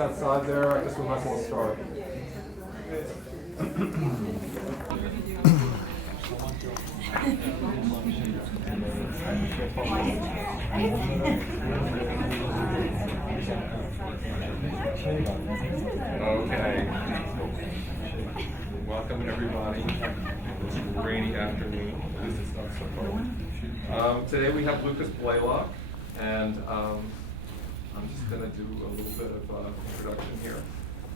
that side there. I guess we might as well start. Okay. Welcome everybody. It's a rainy afternoon. This is not so cold. Today we have Lucas Blalock, and I'm just going to do a little bit of introduction here.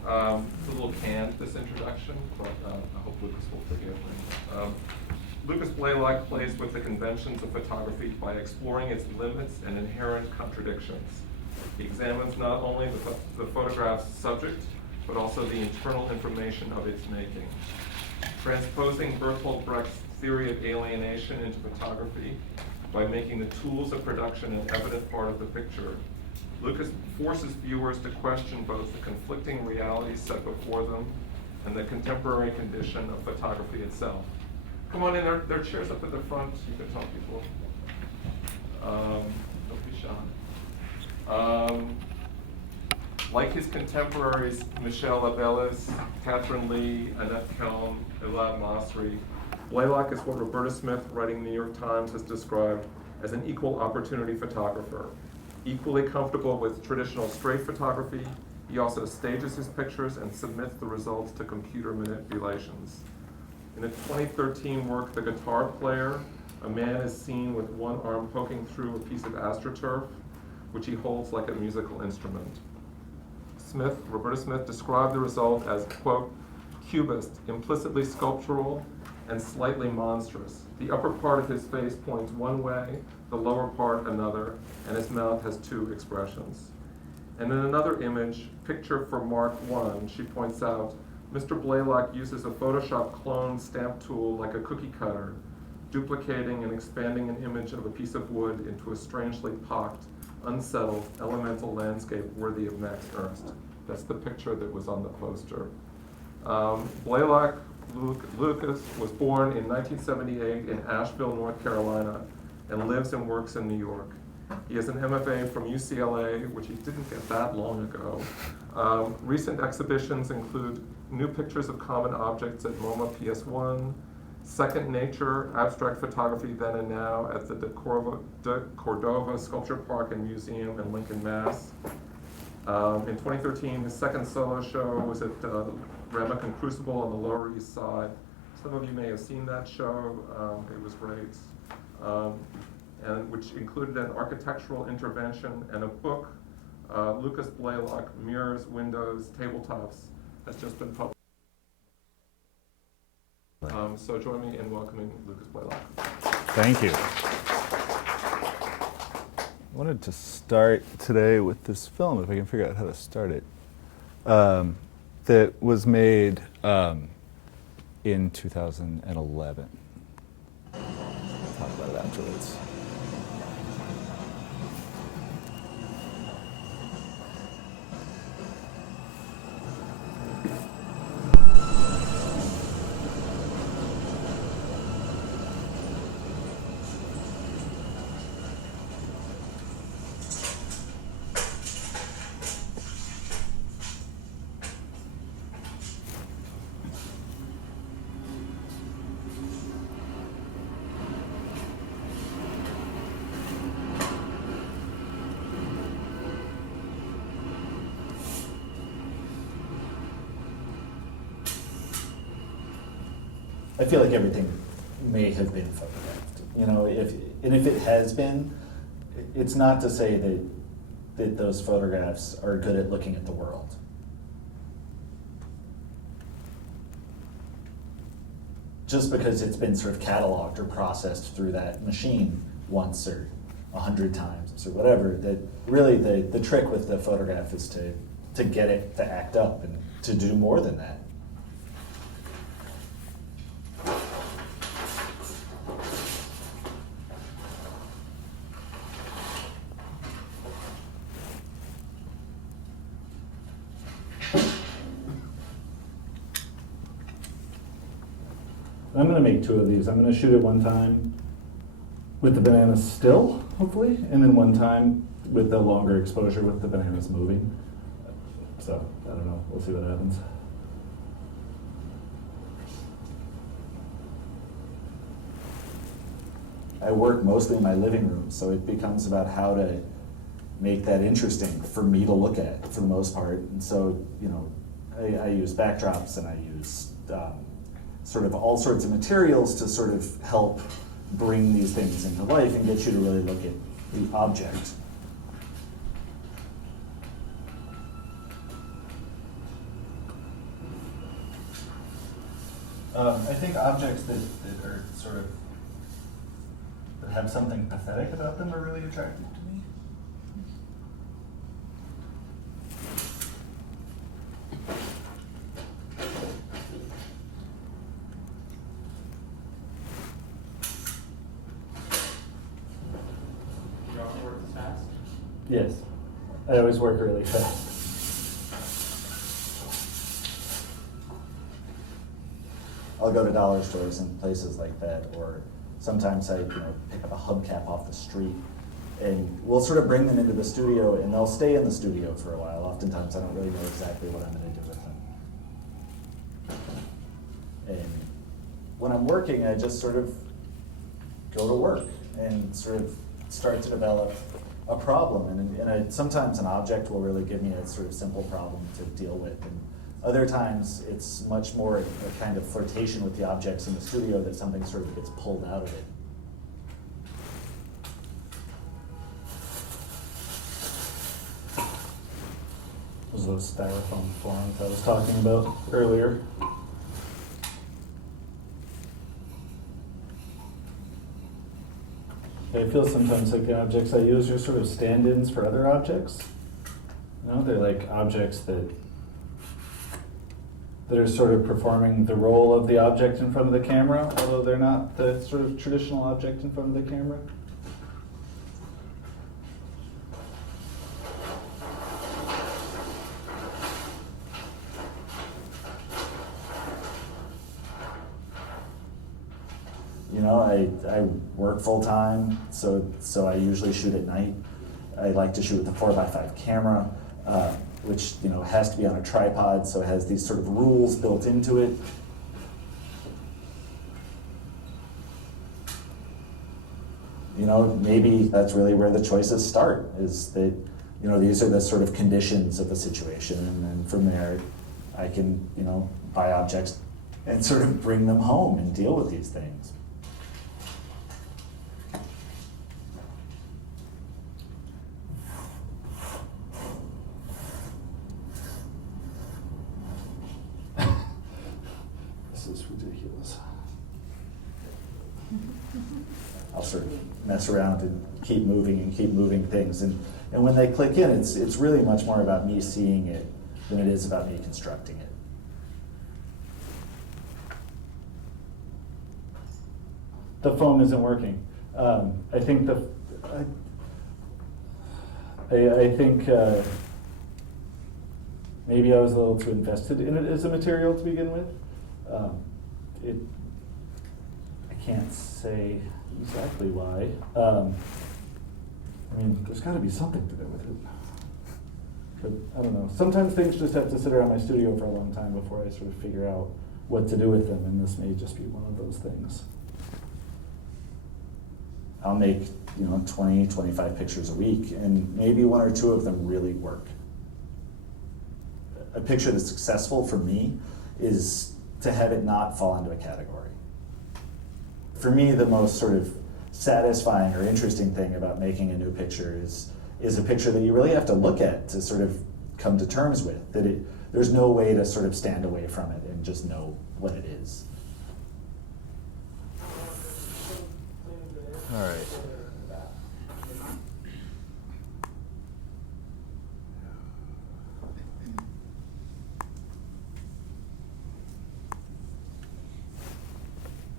It's a little canned, this introduction, but I hope Lucas will forgive me. Lucas Blalock plays with the conventions of photography by exploring its limits and inherent contradictions. He examines not only the photograph's subject, but also the internal information of its making. Transposing Bertolt Brecht's theory of alienation into photography by making the tools of production an evident part of the picture, Lucas forces viewers to question both the conflicting realities set before them and the contemporary condition of photography itself. Come on in, there are chairs up at the front, you can tell people. Don't be shy. Like his contemporaries, Michel Abeles, Catherine Lee, Annette Kelm, Elad Masri, Blalock is what Roberta Smith, writing in the New York Times, has described as an equal opportunity photographer. Equally comfortable with traditional straight photography, he also stages his pictures and submits the results to computer manipulations. In a 2013 work, The Guitar Player, a man is seen with one arm poking through a piece of astroturf, which he holds like a musical instrument. Roberta Smith, described the result as, quote, cubist, implicitly sculptural, and slightly monstrous. The upper part of his face points one way, the lower part another, and his mouth has two expressions. And in another image, Picture for Mark I, she points out, Mr. Blalock uses a Photoshop clone stamp tool like a cookie cutter, duplicating and expanding an image of a piece of wood into a strangely pocked, unsettled, elemental landscape worthy of Max Ernst. That's the picture that was on the poster. Blalock Lucas was born in 1978 in Asheville, North Carolina, and lives and works in New York. He has an MFA from UCLA, which he didn't get that long ago. Recent exhibitions include new pictures of common objects at MoMA PS1, Second Nature, abstract photography then and now at the De Cordova Sculpture Park and Museum in Lincoln, Mass. In 2013, his second solo show was at Remick and Crucible on the Lower East Side. Some of you may have seen that show. It was great, and which included an architectural intervention and a book, Lucas Blalock, Mirrors, Windows, Tabletops, has just been published. So join me in welcoming Lucas Blalock. Thank you. I wanted to start today with this film, if I can figure out how to start it, that was made in 2011. I'll talk about it afterwards. I feel like everything may have been photographed. You know, if it has been, it's not to say that those photographs are good at looking at the world. Just because it's been sort of cataloged or processed through that machine once or 100 times or whatever, that really the trick with the photograph is to get it to act up and to do more than that. I'm going to make two of these. I'm going to shoot it one time with the bananas still, hopefully, and then one time with the longer exposure with the bananas moving. So, I don't know. We'll see what happens. I work mostly in my living room, so it becomes about how to make that interesting for me to look at for the most part. And so, you know, I use backdrops and I use sort of all sorts of materials to sort of help bring these things into life and get you to really look at the object. I think objects that are sort of, that have something pathetic about them are really attractive to me. You always work fast? Yes, I always work really fast. I'll go to dollar stores and places like that, or sometimes I pick up a hubcap off the street, and we'll sort of bring them into the studio, and they'll stay in the studio for a while. Oftentimes I don't really know exactly what I'm going to do with them. And when I'm working, I just sort of go to work and sort of start to develop a problem. And sometimes an object will really give me a sort of simple problem to deal with. And other times it's much more a kind of flirtation with the objects in the studio that something sort of gets pulled out of it. Those styrofoam forms I was talking about earlier. I feel sometimes like the objects I use are sort of stand-ins for other objects. You know, they're like objects that are sort of performing the role of the object in front of the camera, although they're not the sort of traditional object in front of the camera. You know, I work full time, so I usually shoot at night. I like to shoot with a 4x5 camera, which has to be on a tripod, so it has these sort of rules built into it. You know, maybe that's really where the choices start, is that, these are the sort of conditions of the situation, and then from there, I can, buy objects and sort of bring them home and deal with these things. This is ridiculous. I'll sort of mess around and keep moving things. And when they click in, it's really much more about me seeing it than it is about me constructing it. The foam isn't working. I think maybe I was a little too invested in it as a material to begin with. I can't say exactly why. I mean, there's got to be something to do with it. But I don't know. Sometimes things just have to sit around my studio for a long time before I sort of figure out what to do with them, and this may just be one of those things. I'll make 20, 25 pictures a week, and maybe one or two of them really work. A picture that's successful for me is to have it not fall into a category. For me, the most sort of satisfying or interesting thing about making a new picture is a picture that you really have to look at to sort of come to terms with, that there's no way to sort of stand away from it and just know what it is. All right.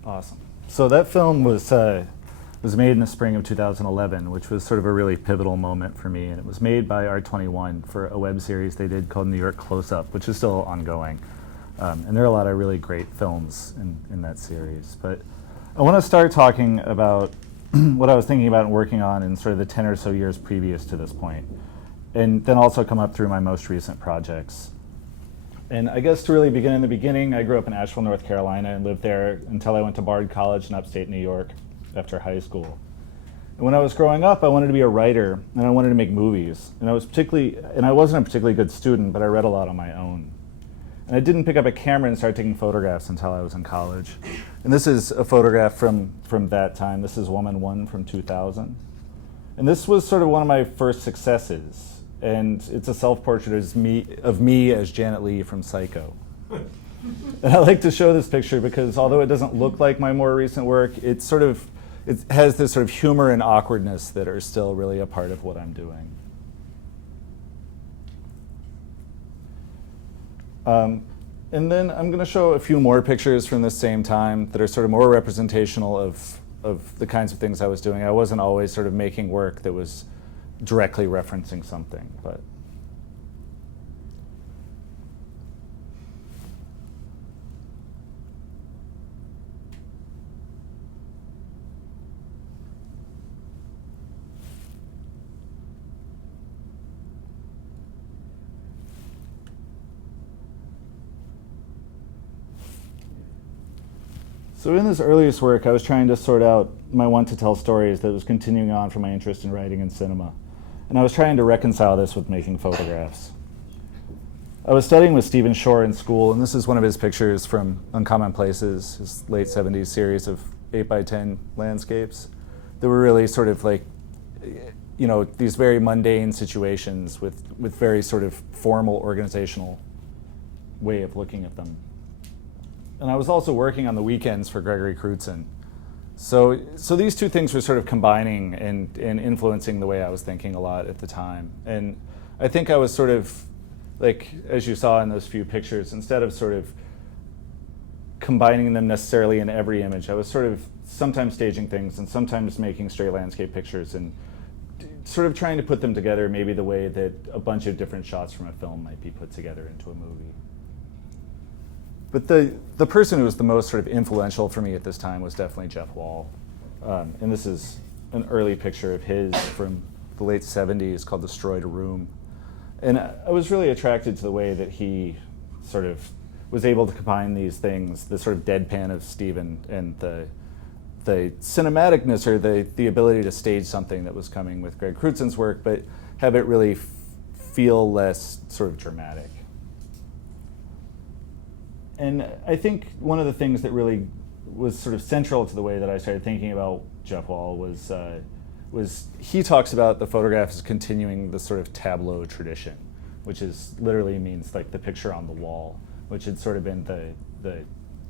Awesome. So that film was made in the spring of 2011, which was sort of a really pivotal moment for me. And it was made by R21 for a web series they did called New York Close-Up, which is still ongoing. And there are a lot of really great films in that series. But I want to start talking about what I was thinking about and working on in sort of the 10 or so years previous to this point. and then also come up through my most recent projects. And I guess to really begin in the beginning, I grew up in Asheville, North Carolina, and lived there until I went to Bard College in upstate New York after high school. And when I was growing up, I wanted to be a writer, and I wanted to make movies. And I wasn't a particularly good student, but I read a lot on my own. And I didn't pick up a camera and start taking photographs until I was in college. And this is a photograph from that time. This is Woman 1 from 2000. And this was sort of one of my first successes. And it's a self-portrait of me as Janet Leigh from Psycho. And I like to show this picture because although it doesn't look like my more recent work, it has this sort of humor and awkwardness that are still really a part of what I'm doing. And then I'm going to show a few more pictures from this same time that are sort of more representational of the kinds of things I was doing. I wasn't always sort of making work that was directly referencing something, but so in this earliest work, I was trying to sort out my want to tell stories that was continuing on from my interest in writing and cinema. And I was trying to reconcile this with making photographs. I was studying with Stephen Shore in school, and this is one of his pictures from Uncommon Places, his late 70s series of 8x10 landscapes that were really sort of like, you know, these very mundane situations with very sort of formal organizational way of looking at them. And I was also working on the weekends for Gregory Crutzen. So these two things were sort of combining and influencing the way I was thinking a lot at the time. And I think I was sort of, like, as you saw in those few pictures, instead of sort of combining them necessarily in every image, I was sort of sometimes staging things and sometimes making straight landscape pictures and sort of trying to put them together maybe the way that a bunch of different shots from a film might be put together into a movie. But the person who was the most sort of influential for me at this time was definitely Jeff Wall. And this is an early picture of his from the late 70s called Destroyed a Room. And I was really attracted to the way that he sort of was able to combine these things, the sort of deadpan of Steven and the cinematicness or the ability to stage something that was coming with Greg Crutzen's work, but have it really feel less sort of dramatic. And I think one of the things that really was sort of central to the way that I started thinking about Jeff Wall was he talks about the photograph as continuing the sort of tableau tradition, which is literally means like the picture on the wall, which had sort of been the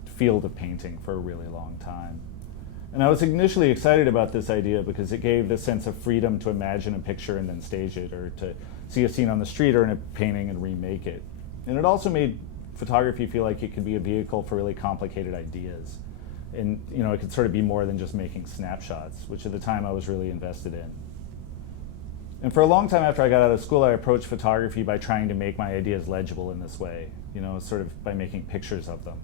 field of painting for a really long time. And I was initially excited about this idea because it gave this sense of freedom to imagine a picture and then stage it, or to see a scene on the street or in a painting and remake it. And it also made photography feel like it could be a vehicle for really complicated ideas. And you know, it could sort of be more than just making snapshots, which at the time I was really invested in. And for a long time after I got out of school, I approached photography by trying to make my ideas legible in this way, you know, sort of by making pictures of them.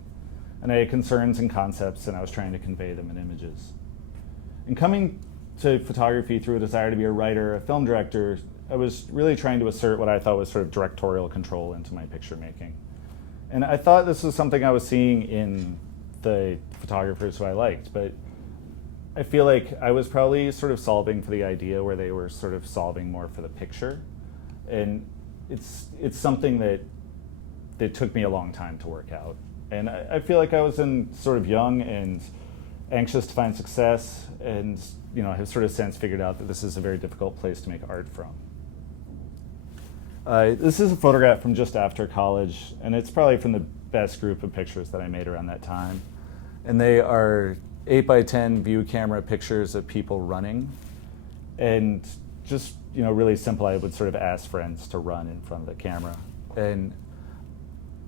And I had concerns and concepts, and I was trying to convey them in images. And coming to photography through a desire to be a writer, a film director, I was really trying to assert what I thought was sort of directorial control into my picture making. And I thought this was something I was seeing in the photographers who I liked, but I feel like I was probably sort of solving for the idea where they were sort of solving more for the picture. And it's something that took me a long time to work out. And I feel like I was sort of young and anxious to find success, and you know, have sort of since figured out that this is a very difficult place to make art from. This is a photograph from just after college, and it's probably from the best group of pictures that I made around that time. And they are 8x10 view camera pictures of people running. And just, you know, really simple, I would sort of ask friends to run in front of the camera. And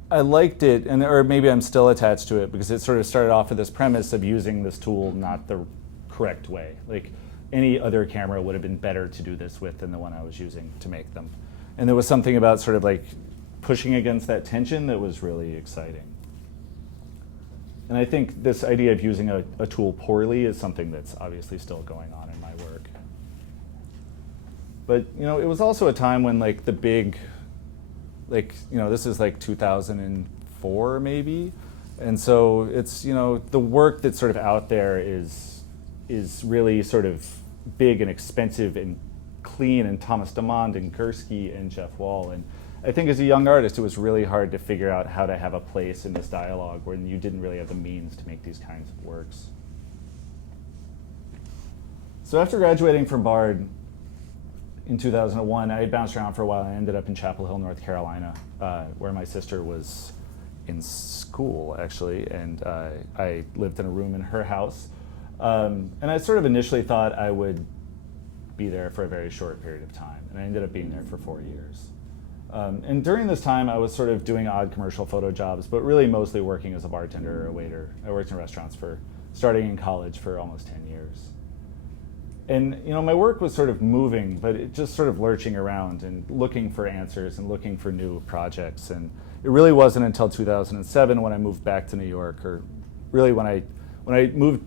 I liked it, or maybe I'm still attached to it, because it sort of started off with this premise of using this tool not the correct way. Like, any other camera would have been better to do this with than the one I was using to make them. And there was something about sort of like pushing against that tension that was really exciting. And I think this idea of using a tool poorly is something that's obviously still going on in my work. But it was also a time when like the big, this is like 2004 maybe, and so it's the work that's sort of out there is really sort of big and expensive and clean, and Thomas Demond and Gursky and Jeff Wall. And I think as a young artist, it was really hard to figure out how to have a place in this dialogue when you didn't really have the means to make these kinds of works. So after graduating from Bard in 2001, I bounced around for a while. I ended up in Chapel Hill, North Carolina, where my sister was in school, actually, and I lived in a room in her house. And I sort of initially thought I would be there for a very short period of time, and I ended up being there for 4 years. And during this time, I was sort of doing odd commercial photo jobs, but really mostly working as a bartender or a waiter. I worked in restaurants starting in college for almost 10 years. And my work was sort of moving, but it just sort of lurching around and looking for answers and looking for new projects. And it really wasn't until 2007 when I moved back to New York, or really when I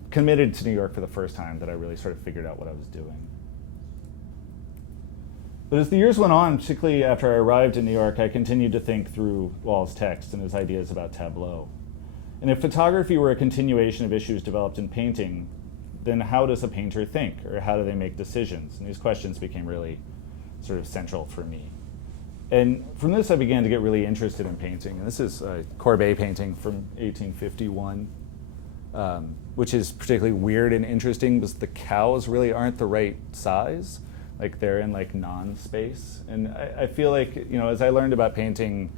committed to New York for the first time, that I really sort of figured out what I was doing. But as the years went on, particularly after I arrived in New York, I continued to think through Wall's text and his ideas about tableau. And if photography were a continuation of issues developed in painting, then how does a painter think, or how do they make decisions? And these questions became really sort of central for me. And from this, I began to get really interested in painting. And this is a Courbet painting from 1851, which is particularly weird and interesting because the cows really aren't the right size. Like they're in like non-space. And I feel like, as I learned about painting,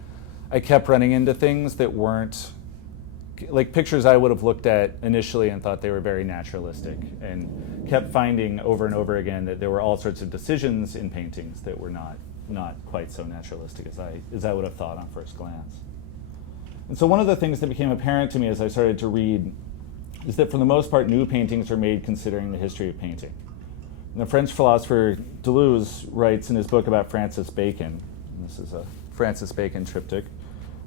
I kept running into things that weren't, like pictures I would have looked at initially and thought they were very naturalistic, and kept finding over and over again that there were all sorts of decisions in paintings that were not quite so naturalistic as I would have thought on first glance. And so one of the things that became apparent to me as I started to read is that for the most part, new paintings are made considering the history of painting. And the French philosopher Deleuze writes in his book about Francis Bacon, and this is a Francis Bacon triptych,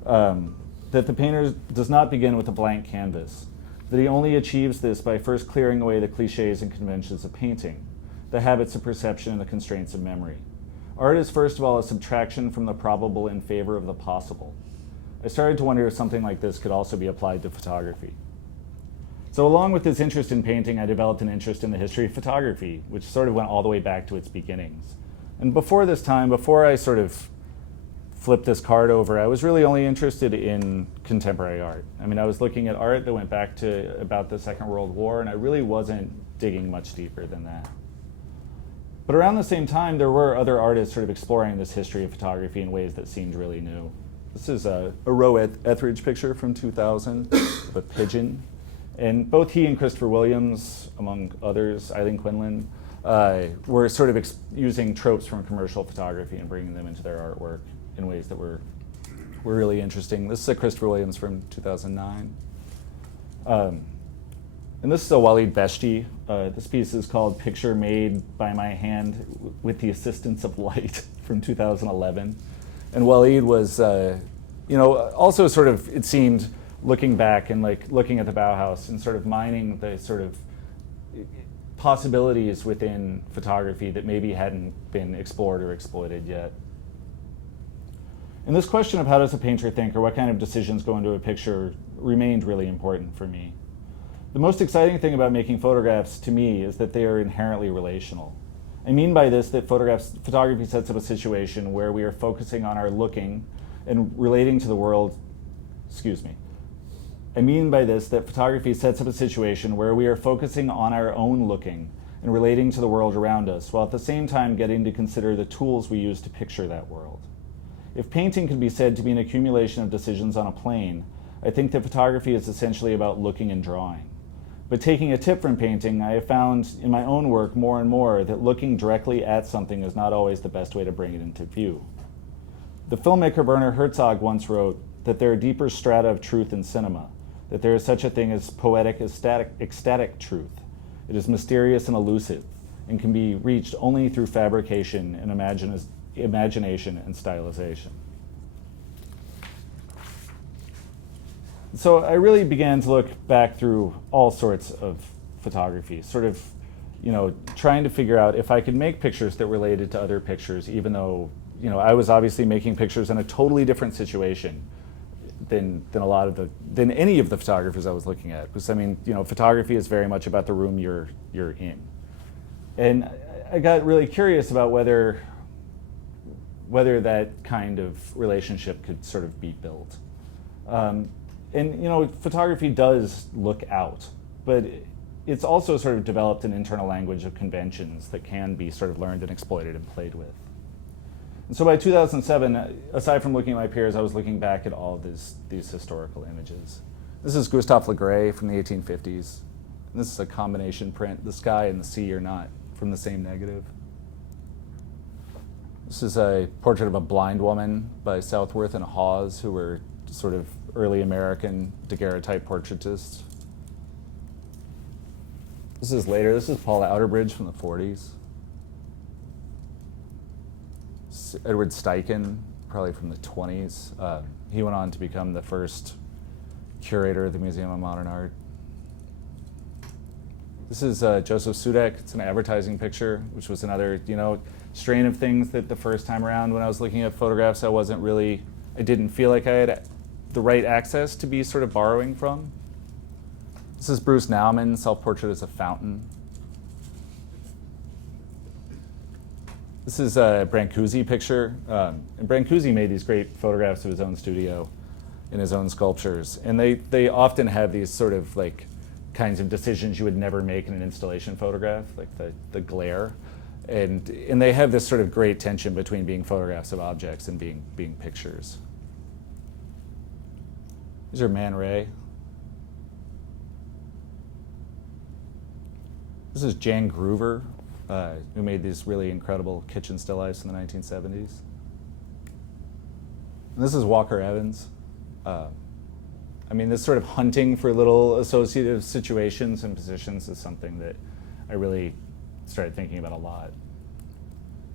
that the painter does not begin with a blank canvas, that he only achieves this by first clearing away the cliches and conventions of painting, the habits of perception and the constraints of memory. Art is first of all a subtraction from the probable in favor of the possible. I started to wonder if something like this could also be applied to photography. So along with this interest in painting, I developed an interest in the history of photography, which sort of went all the way back to its beginnings. And before this time, before I sort of flipped this card over, I was really only interested in contemporary art. I mean, I was looking at art that went back to about the Second World War, and I really wasn't digging much deeper than that. But around the same time, there were other artists sort of exploring this history of photography in ways that seemed really new. This is a Roe Etheridge picture from 2000 of a pigeon. And both he and Christopher Williams, among others, Eileen Quinlan, were sort of using tropes from commercial photography and bringing them into their artwork in ways that were really interesting. This is a Christopher Williams from 2009. And this is a Walid Beshti. This piece is called Picture Made by My Hand with the Assistance of Light from 2011. And Walid was, also sort of, it seemed, looking back and like looking at the Bauhaus and sort of mining the sort of possibilities within photography that maybe hadn't been explored or exploited yet. And this question of how does a painter think, or what kind of decisions go into a picture, remained really important for me. The most exciting thing about making photographs to me is that they are inherently relational. I mean by this that photography sets up a situation where we are focusing on our looking and relating to the world, I mean by this that photography sets up a situation where we are focusing on our own looking and relating to the world around us, while at the same time getting to consider the tools we use to picture that world. If painting can be said to be an accumulation of decisions on a plane, I think that photography is essentially about looking and drawing. But taking a tip from painting, I have found in my own work more and more that looking directly at something is not always the best way to bring it into view. The filmmaker Werner Herzog once wrote that there are deeper strata of truth in cinema, that there is such a thing as poetic, ecstatic truth. It is mysterious and elusive, and can be reached only through fabrication and imagination and stylization. So I really began to look back through all sorts of photography, sort of, trying to figure out if I could make pictures that related to other pictures, even though, I was obviously making pictures in a totally different situation than any of the photographers I was looking at. Because photography is very much about the room you're in. And I got really curious about whether that kind of relationship could sort of be built. Photography does look out, but it's also sort of developed an internal language of conventions that can be sort of learned and exploited and played with. And so by 2007, aside from looking at my peers, I was looking back at all of these historical images. This is Gustave Le Gray from the 1850s. And this is a combination print. The sky and the sea are not from the same negative. This is a portrait of a blind woman by Southworth and Hawes, who were sort of early American daguerreotype portraitists. This is later. This is Paul Outerbridge from the 40s. Edward Steichen, probably from the 20s. He went on to become the first curator of the Museum of Modern Art. This is Joseph Sudek. It's an advertising picture, which was another, strain of things that the first time around when I was looking at photographs, I didn't feel like I had the right access to be sort of borrowing from. This is Bruce Nauman, self-portrait as a fountain. This is a Brancusi picture. And Brancusi made these great photographs of his own studio in his own sculptures. And they often have these sort of kinds of decisions you would never make in an installation photograph, like the glare. And they have this sort of great tension between being photographs of objects and being pictures. These are Man Ray. This is Jan Groover, who made these really incredible kitchen still lifes in the 1970s. And this is Walker Evans. This sort of hunting for little associative situations and positions is something that I really started thinking about a lot.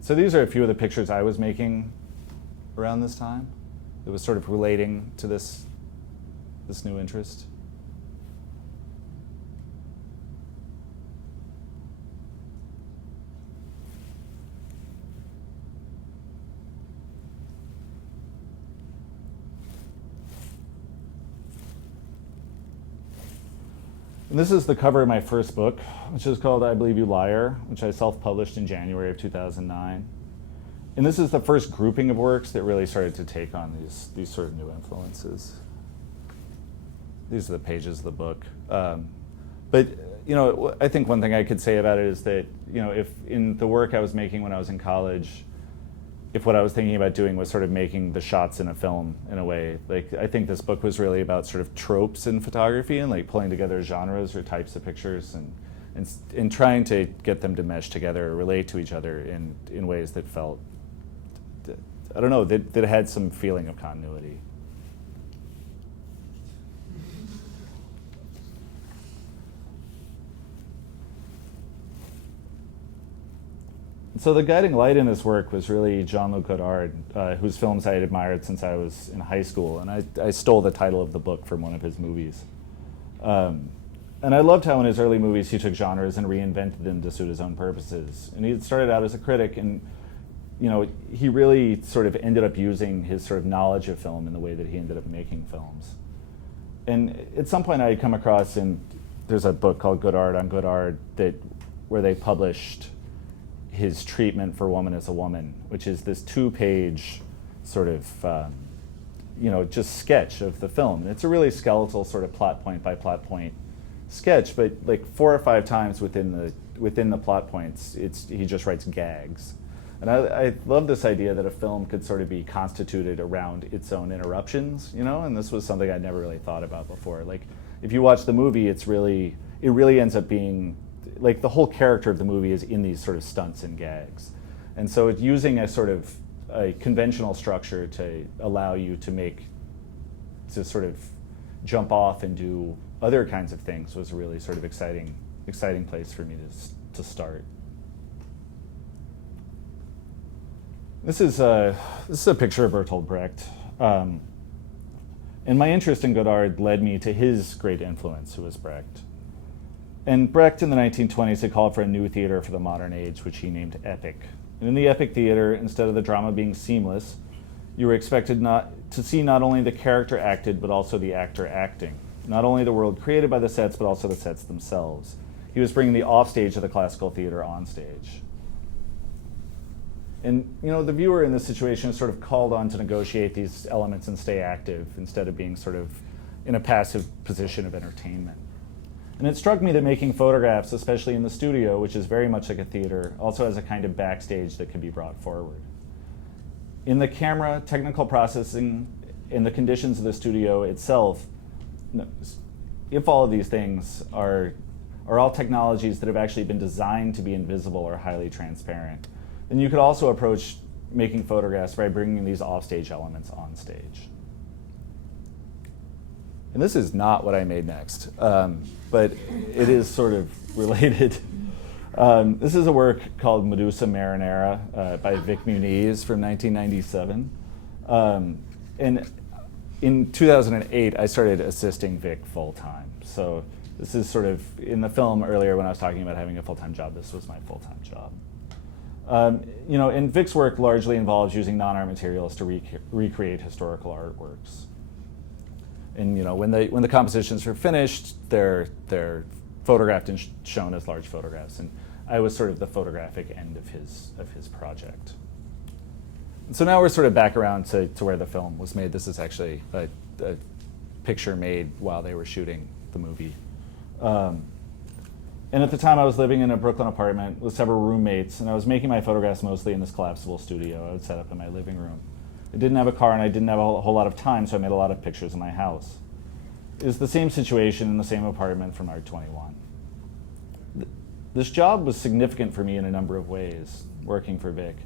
So these are a few of the pictures I was making around this time. It was sort of relating to this new interest. And this is the cover of my first book, which is called I Believe You Liar, which I self-published in January of 2009. And this is the first grouping of works that really started to take on these sort of new influences. These are the pages of the book. But I think one thing I could say about it is that, if in the work I was making when I was in college, if what I was thinking about doing was sort of making the shots in a film in a way, I think this book was really about sort of tropes in photography and pulling together genres or types of pictures and trying to get them to mesh together or relate to each other in ways that felt, I don't know, that had some feeling of continuity. So the guiding light in this work was really Jean-Luc Godard, whose films I had admired since I was in high school, and I stole the title of the book from one of his movies. And I loved how in his early movies he took genres and reinvented them to suit his own purposes. And he had started out as a critic, and he really sort of ended up using his sort of knowledge of film in the way that he ended up making films. And at some point I had come across, and there's a book called Godard on Godard where they published his treatment for Woman as a Woman, which is this 2-page sort of, just sketch of the film. And it's a really skeletal sort of plot point by plot point sketch, but 4 or 5 times within the plot points, he just writes gags. And I love this idea that a film could sort of be constituted around its own interruptions, and this was something I'd never really thought about before. If you watch the movie, it really ends up being the whole character of the movie is in these sort of stunts and gags. And so it's using a sort of a conventional structure to allow you to sort of jump off and do other kinds of things was a really sort of exciting place for me to start. This is a picture of Bertolt Brecht. And my interest in Godard led me to his great influence, who was Brecht. And Brecht in the 1920s had called for a new theater for the modern age, which he named epic. And in the epic theater, instead of the drama being seamless, you were expected to see not only the character acted, but also the actor acting. Not only the world created by the sets, but also the sets themselves. He was bringing the offstage of the classical theater on stage. And the viewer in this situation is sort of called on to negotiate these elements and stay active instead of being sort of in a passive position of entertainment. And it struck me that making photographs, especially in the studio, which is very much like a theater, also has a kind of backstage that can be brought forward. In the camera, technical processing, and the conditions of the studio itself, if all of these things are all technologies that have actually been designed to be invisible or highly transparent, then you could also approach making photographs by bringing these offstage elements on stage. And this is not what I made next, but it is sort of related. This is a work called Medusa Marinera by Vic Muniz from 1997. And in 2008, I started assisting Vic full-time. So this is sort of, in the film earlier when I was talking about having a full-time job, this was my full-time job. And Vic's work largely involves using non-art materials to recreate historical artworks. And when the compositions were finished, they're photographed and shown as large photographs. And I was sort of the photographic end of his project. And so now we're sort of back around to where the film was made. This is actually a picture made while they were shooting the movie. And at the time I was living in a Brooklyn apartment with several roommates, and I was making my photographs mostly in this collapsible studio I would set up in my living room. I didn't have a car and I didn't have a whole lot of time, so I made a lot of pictures in my house. It was the same situation in the same apartment from Art 21. This job was significant for me in a number of ways, working for Vic.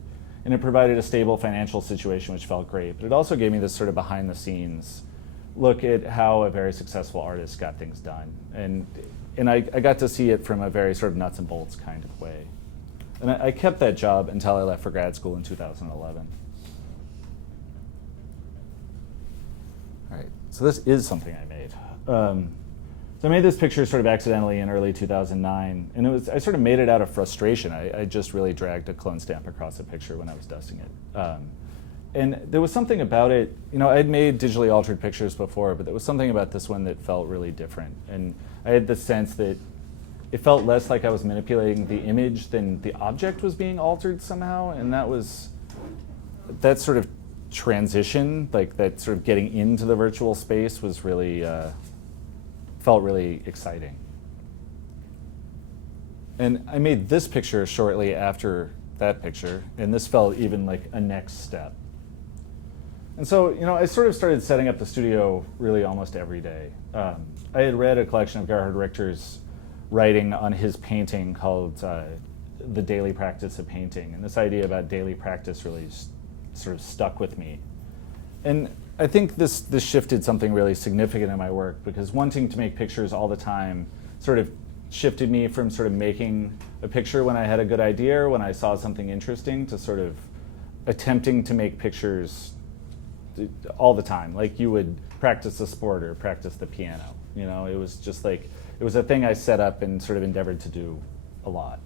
And it provided a stable financial situation, which felt great. But it also gave me this sort of behind-the-scenes look at how a very successful artist got things done. And I got to see it from a very sort of nuts and bolts kind of way. And I kept that job until I left for grad school in 2011. All right, so this is something I made. So I made this picture sort of accidentally in early 2009, and I sort of made it out of frustration. I just really dragged a clone stamp across a picture when I was dusting it. And there was something about it, I'd made digitally altered pictures before, but there was something about this one that felt really different. And I had the sense that it felt less like I was manipulating the image than the object was being altered somehow, and that sort of transition, like that sort of getting into the virtual space was really, felt really exciting. And I made this picture shortly after that picture, and this felt even like a next step. And so, I sort of started setting up the studio really almost every day. I had read a collection of Gerhard Richter's writing on his painting called The Daily Practice of Painting, and this idea about daily practice really sort of stuck with me. And I think this shifted something really significant in my work, because wanting to make pictures all the time sort of shifted me from sort of making a picture when I had a good idea or when I saw something interesting to sort of attempting to make pictures all the time, like you would practice a sport or practice the piano. It was just like, it was a thing I set up and sort of endeavored to do a lot.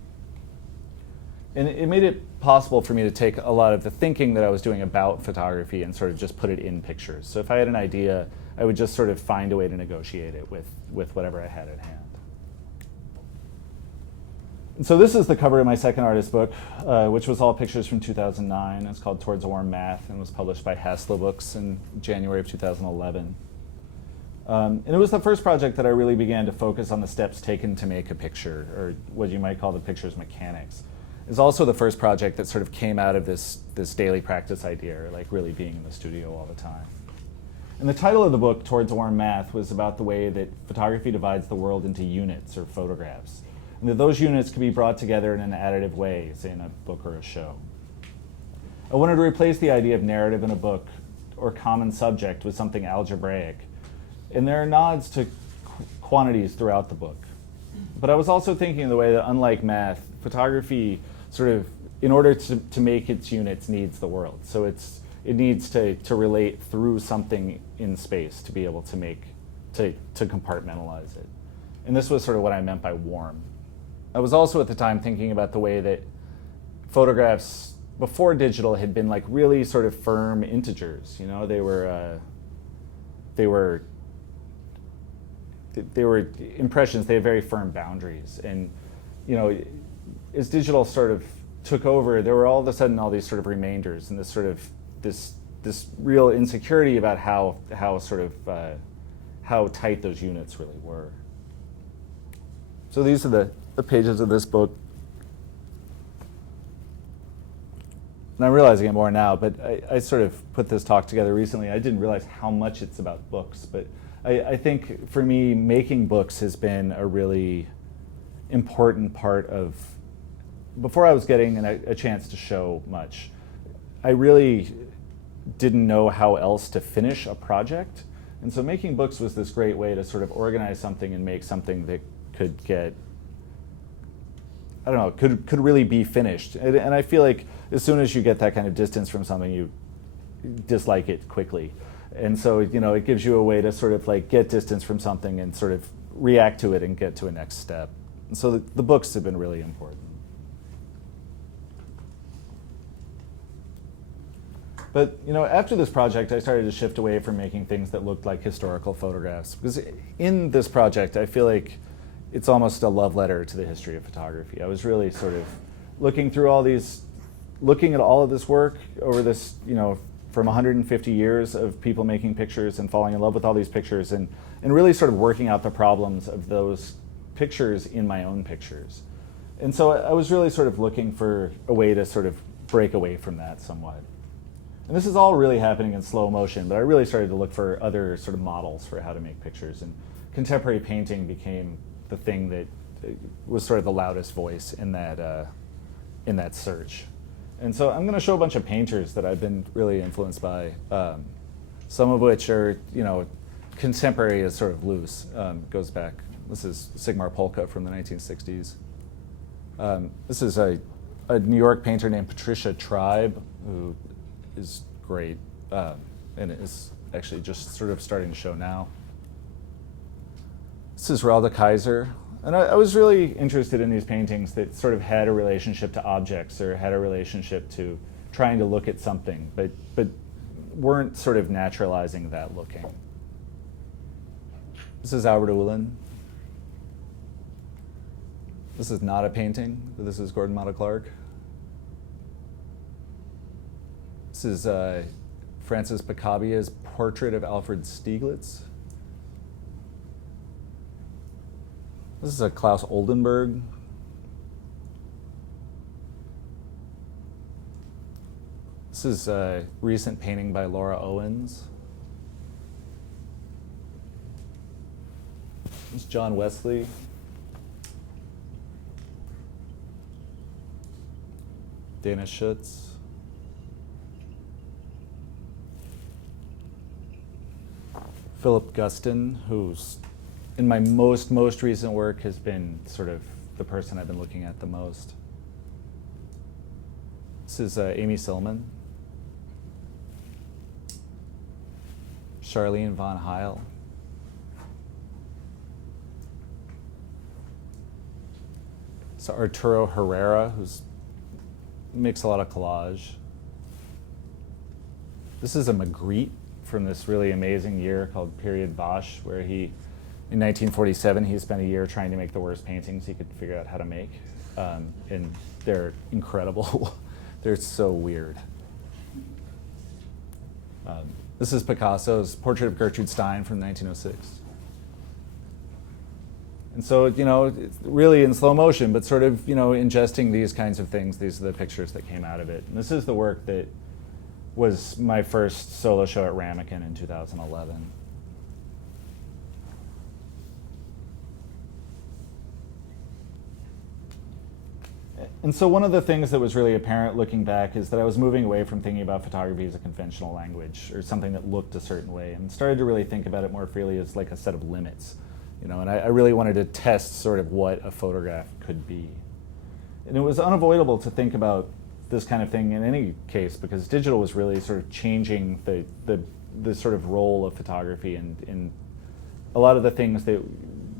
And it made it possible for me to take a lot of the thinking that I was doing about photography and sort of just put it in pictures. So if I had an idea, I would just sort of find a way to negotiate it with whatever I had at hand. And so this is the cover of my second artist book, which was all pictures from 2009. It's called Towards a Warm Math and was published by Hassler Books in January of 2011. And it was the first project that I really began to focus on the steps taken to make a picture, or what you might call the picture's mechanics. It's also the first project that sort of came out of this daily practice idea, like really being in the studio all the time. And the title of the book, Towards a Warm Math, was about the way that photography divides the world into units or photographs, and that those units can be brought together in an additive way, say in a book or a show. I wanted to replace the idea of narrative in a book or common subject with something algebraic, and there are nods to quantities throughout the book. But I was also thinking in the way that, unlike math, photography sort of, in order to make its units, needs the world. So it needs to relate through something in space to be able to to compartmentalize it. And this was sort of what I meant by warm. I was also at the time thinking about the way that photographs before digital had been like really sort of firm integers. You know, they were impressions. They had very firm boundaries. And you know, as digital sort of took over, there were all of a sudden all these sort of remainders and this sort of this real insecurity about how tight those units really were. So these are the pages of this book. And I'm realizing it more now, but I sort of put this talk together recently. I didn't realize how much it's about books, but I think for me, making books has been a really important part of, before I was getting a chance to show much, I really didn't know how else to finish a project. And so making books was this great way to sort of organize something and make something that could get, I don't know, could really be finished. And I feel like as soon as you get that kind of distance from something, you dislike it quickly. And so, you know, it gives you a way to sort of like get distance from something and sort of react to it and get to a next step. And so the books have been really important. But you know, after this project, I started to shift away from making things that looked like historical photographs. Because in this project, I feel like it's almost a love letter to the history of photography. I was really sort of looking at all of this work over this, you know, from 150 years of people making pictures and falling in love with all these pictures, and really sort of working out the problems of those pictures in my own pictures. And so I was really sort of looking for a way to sort of break away from that somewhat. And this is all really happening in slow motion, but I really started to look for other sort of models for how to make pictures. And contemporary painting became the thing that was sort of the loudest voice in that search. And so I'm going to show a bunch of painters that I've been really influenced by, some of which are, you know, contemporary is sort of loose, goes back. This is Sigmar Polke from the 1960s. This is a New York painter named Patricia Tribe, who is great, and is actually just sort of starting to show now. This is Ralda Kaiser, and I was really interested in these paintings that sort of had a relationship to objects or had a relationship to trying to look at something, but weren't sort of naturalizing that looking. This is Albert Ullin. This is not a painting, but this is Gordon Matta Clark. This is Francis Picabia's portrait of Alfred Stieglitz. This is a Klaus Oldenburg. This is a recent painting by Laura Owens. This is John Wesley. Dana Schutz. Philip Guston, who's in my most recent work has been sort of the person I've been looking at the most. This is Amy Silman. Charlene von Heil. So Arturo Herrera, who's makes a lot of collage. This is a Magritte from this really amazing year called Period Bosch, where he, in 1947, he spent a year trying to make the worst paintings he could figure out how to make. And they're incredible. They're so weird. This is Picasso's portrait of Gertrude Stein from 1906. And so, you know, it's really in slow motion, but sort of, you know, ingesting these kinds of things. These are the pictures that came out of it. And this is the work that was my first solo show at Ramekin in 2011. And so one of the things that was really apparent looking back is that I was moving away from thinking about photography as a conventional language or something that looked a certain way, and started to really think about it more freely as like a set of limits. You know, and I really wanted to test sort of what a photograph could be. And it was unavoidable to think about this kind of thing in any case, because digital was really sort of changing the sort of role of photography, and a lot of the things that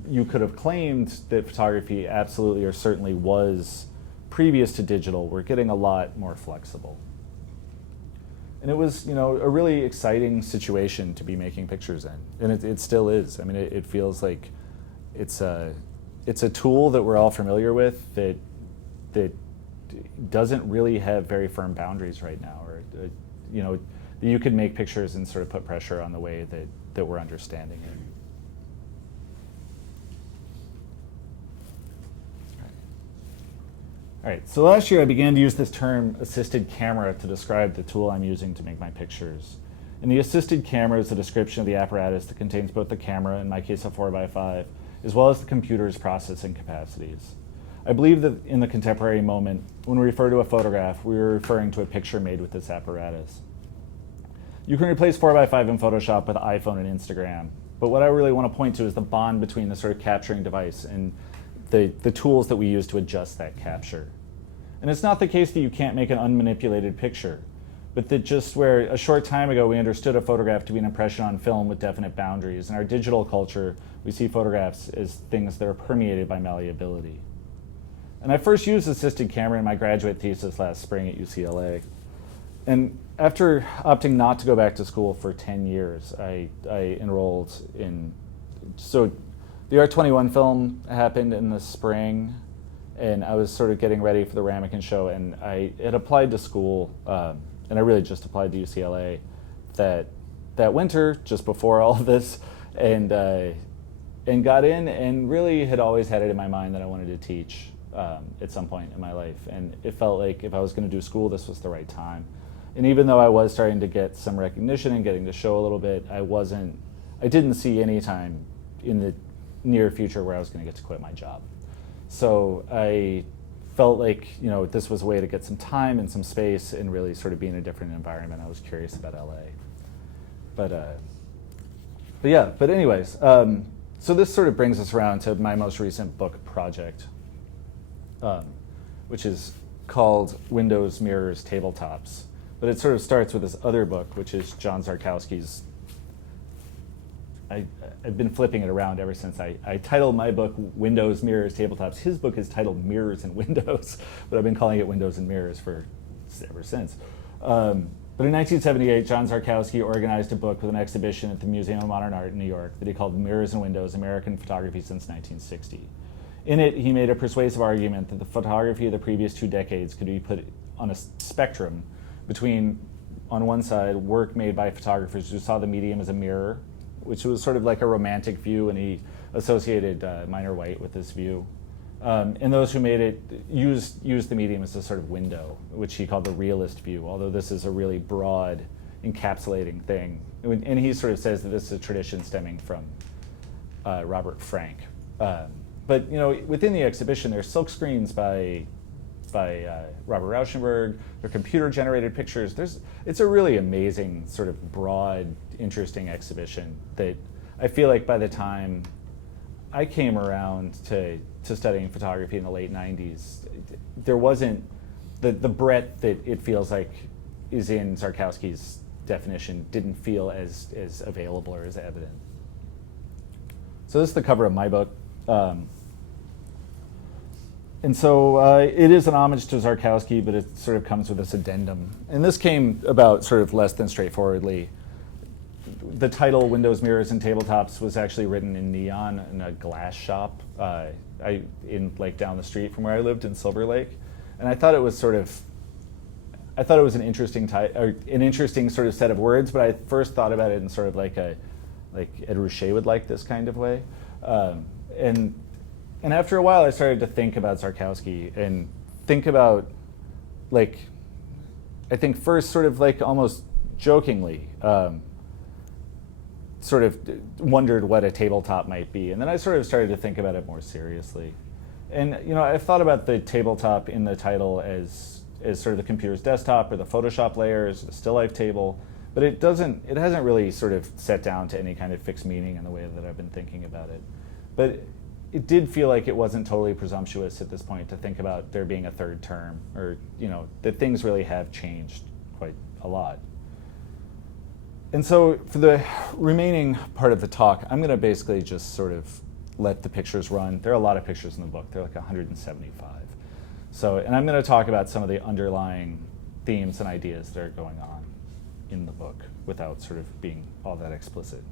you could have claimed that photography absolutely or certainly was previous to digital, we're getting a lot more flexible. And it was, a really exciting situation to be making pictures in, and it still is. I mean, it feels like it's a tool that we're all familiar with that doesn't really have very firm boundaries right now, or that you could make pictures and sort of put pressure on the way that we're understanding it. All right, so last year I began to use this term assisted camera to describe the tool I'm using to make my pictures. And the assisted camera is a description of the apparatus that contains both the camera, in my case a 4x5, as well as the computer's processing capacities. I believe that in the contemporary moment, when we refer to a photograph, we are referring to a picture made with this apparatus. You can replace 4x5 in Photoshop with iPhone and Instagram, but what I really want to point to is the bond between the sort of capturing device and the tools that we use to adjust that capture. And it's not the case that you can't make an unmanipulated picture, but that just where a short time ago we understood a photograph to be an impression on film with definite boundaries, in our digital culture we see photographs as things that are permeated by malleability. And I first used assisted camera in my graduate thesis last spring at UCLA. And after opting not to go back to school for 10 years, I enrolled in, so the R21 film happened in the spring, and I was sort of getting ready for the Ramekin show, and I had applied to school, and I really just applied to UCLA that winter, just before all of this, and got in, and really had always had it in my mind that I wanted to teach at some point in my life. And it felt like if I was going to do school, this was the right time. And even though I was starting to get some recognition and getting to show a little bit, I didn't see any time in the near future where I was going to get to quit my job. So I felt like this was a way to get some time and some space and really sort of be in a different environment. I was curious about LA, but anyways, so this sort of brings us around to my most recent book project, which is called Windows, Mirrors, Tabletops. But it sort of starts with this other book, which is John Zarkowski's. I've been flipping it around ever since I titled my book Windows, Mirrors, Tabletops. His book is titled Mirrors and Windows, but I've been calling it Windows and Mirrors ever since. But in 1978, John Zarkowski organized a book with an exhibition at the Museum of Modern Art in New York that he called Mirrors and Windows, American Photography Since 1960. In it, he made a persuasive argument that the photography of the previous 2 decades could be put on a spectrum between, on one side, work made by photographers who saw the medium as a mirror, which was sort of like a romantic view, and he associated Minor White with this view. And those who made it used the medium as a sort of window, which he called the realist view, although this is a really broad, encapsulating thing. And he sort of says that this is a tradition stemming from Robert Frank. But within the exhibition, there's silk screens by Robert Rauschenberg. They're computer-generated pictures. It's a really amazing, sort of broad, interesting exhibition that I feel like by the time I came around to studying photography in the late 90s, there wasn't the breadth that it feels like is in Zarkowski's definition didn't feel as available or as evident. So this is the cover of my book. And so it is an homage to Zarkowski, but it sort of comes with this addendum. And this came about sort of less than straightforwardly. The title, Windows, Mirrors, and Tabletops, was actually written in neon in a glass shop down the street from where I lived in Silver Lake. And I thought it was an interesting an interesting sort of set of words, but I first thought about it in sort of like Ed Ruscha would like this kind of way. And after a while, I started to think about Zarkowski and think about, I think first sort of almost jokingly, sort of wondered what a tabletop might be. And then I sort of started to think about it more seriously. And I've thought about the tabletop in the title as sort of the computer's desktop or the Photoshop layers, the still life table, but it hasn't really sort of set down to any kind of fixed meaning in the way that I've been thinking about it. But it did feel like it wasn't totally presumptuous at this point to think about there being a third term, or that things really have changed quite a lot. And so for the remaining part of the talk, I'm going to basically just sort of let the pictures run. There are a lot of pictures in the book. There are like 175. So, and I'm going to talk about some of the underlying themes and ideas that are going on in the book without sort of being all that explicit.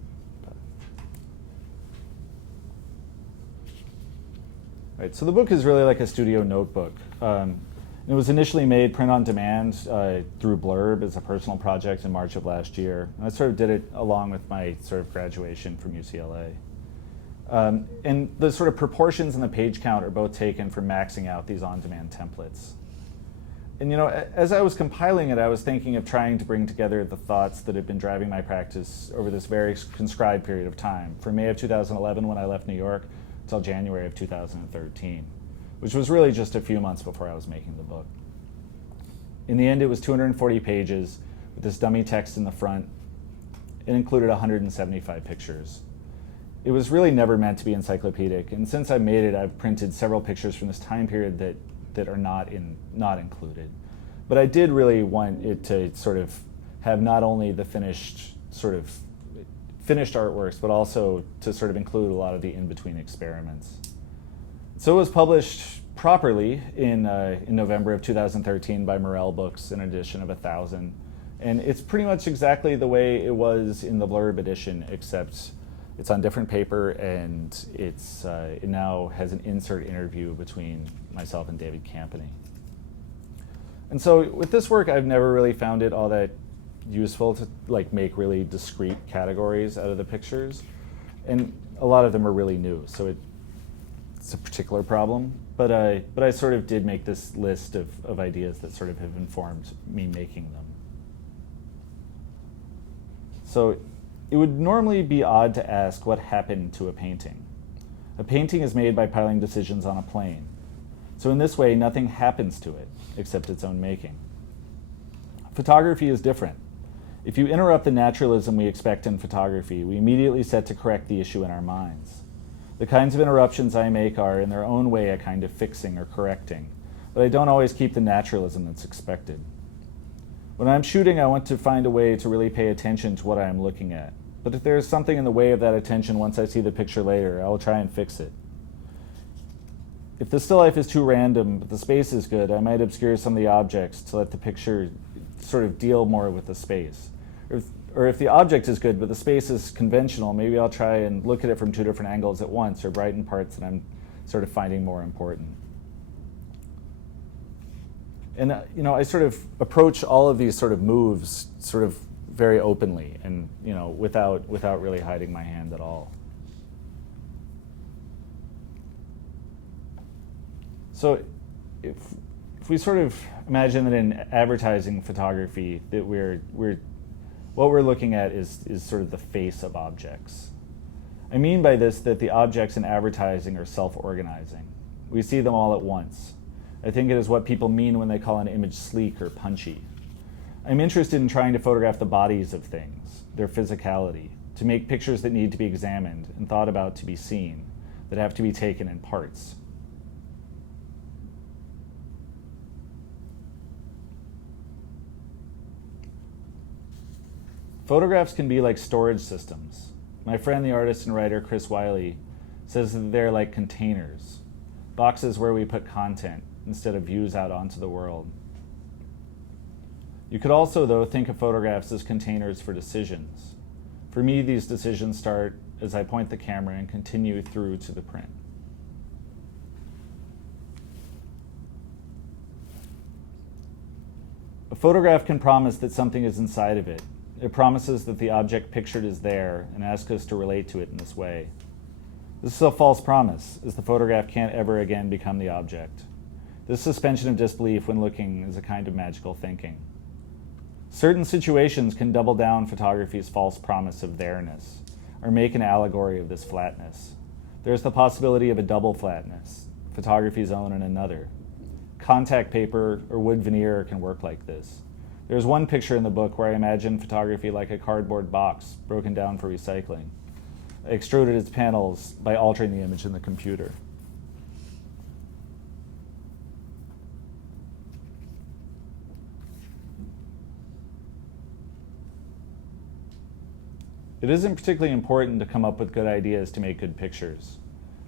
Right, so the book is really like a studio notebook. It was initially made print on demand through Blurb as a personal project in March of last year. And I sort of did it along with my sort of graduation from UCLA. And the sort of proportions and the page count are both taken from maxing out these on-demand templates. And you know, as I was compiling it, I was thinking of trying to bring together the thoughts that had been driving my practice over this very conscribed period of time, from May of 2011 when I left New York till January of 2013, which was really just a few months before I was making the book. In the end, it was 240 pages with this dummy text in the front. It included 175 pictures. It was really never meant to be encyclopedic, and since I made it, I've printed several pictures from this time period that are not included. But I did really want it to sort of have not only the finished artworks, but also to sort of include a lot of the in-between experiments. So it was published properly in November of 2013 by Morel Books, an edition of 1,000. And it's pretty much exactly the way it was in the Blurb edition, except it's on different paper, and it now has an insert interview between myself and David Campany. And so with this work, I've never really found it all that useful to like make really discrete categories out of the pictures, and a lot of them are really new, so it's a particular problem. But I sort of did make this list of ideas that sort of have informed me making them. So it would normally be odd to ask what happened to a painting. A painting is made by piling decisions on a plane. So in this way, nothing happens to it except its own making. Photography is different. If you interrupt the naturalism we expect in photography, we immediately set to correct the issue in our minds. The kinds of interruptions I make are, in their own way, a kind of fixing or correcting, but I don't always keep the naturalism that's expected. When I'm shooting, I want to find a way to really pay attention to what I am looking at. But if there is something in the way of that attention once I see the picture later, I will try and fix it. If the still life is too random, but the space is good, I might obscure some of the objects to let the picture sort of deal more with the space. Or if the object is good, but the space is conventional, maybe I'll try and look at it from two different angles at once, or brighten parts that I'm sort of finding more important. And you know, I sort of approach all of these sort of moves sort of very openly, and you know, without really hiding my hand at all. So if we sort of imagine that in advertising photography that what we're looking at is sort of the face of objects. I mean by this that the objects in advertising are self-organizing. We see them all at once. I think it is what people mean when they call an image sleek or punchy. I'm interested in trying to photograph the bodies of things, their physicality, to make pictures that need to be examined and thought about to be seen, that have to be taken in parts. Photographs can be like storage systems. My friend, the artist and writer Chris Wiley, says that they're like containers, boxes where we put content instead of views out onto the world. You could also, though, think of photographs as containers for decisions. For me, these decisions start as I point the camera and continue through to the print. A photograph can promise that something is inside of it. It promises that the object pictured is there and asks us to relate to it in this way. This is a false promise, as the photograph can't ever again become the object. This suspension of disbelief when looking is a kind of magical thinking. Certain situations can double down photography's false promise of there-ness, or make an allegory of this flatness. There's the possibility of a double flatness, photography's own and another. Contact paper or wood veneer can work like this. There's one picture in the book where I imagine photography like a cardboard box broken down for recycling. I extruded its panels by altering the image in the computer. It isn't particularly important to come up with good ideas to make good pictures.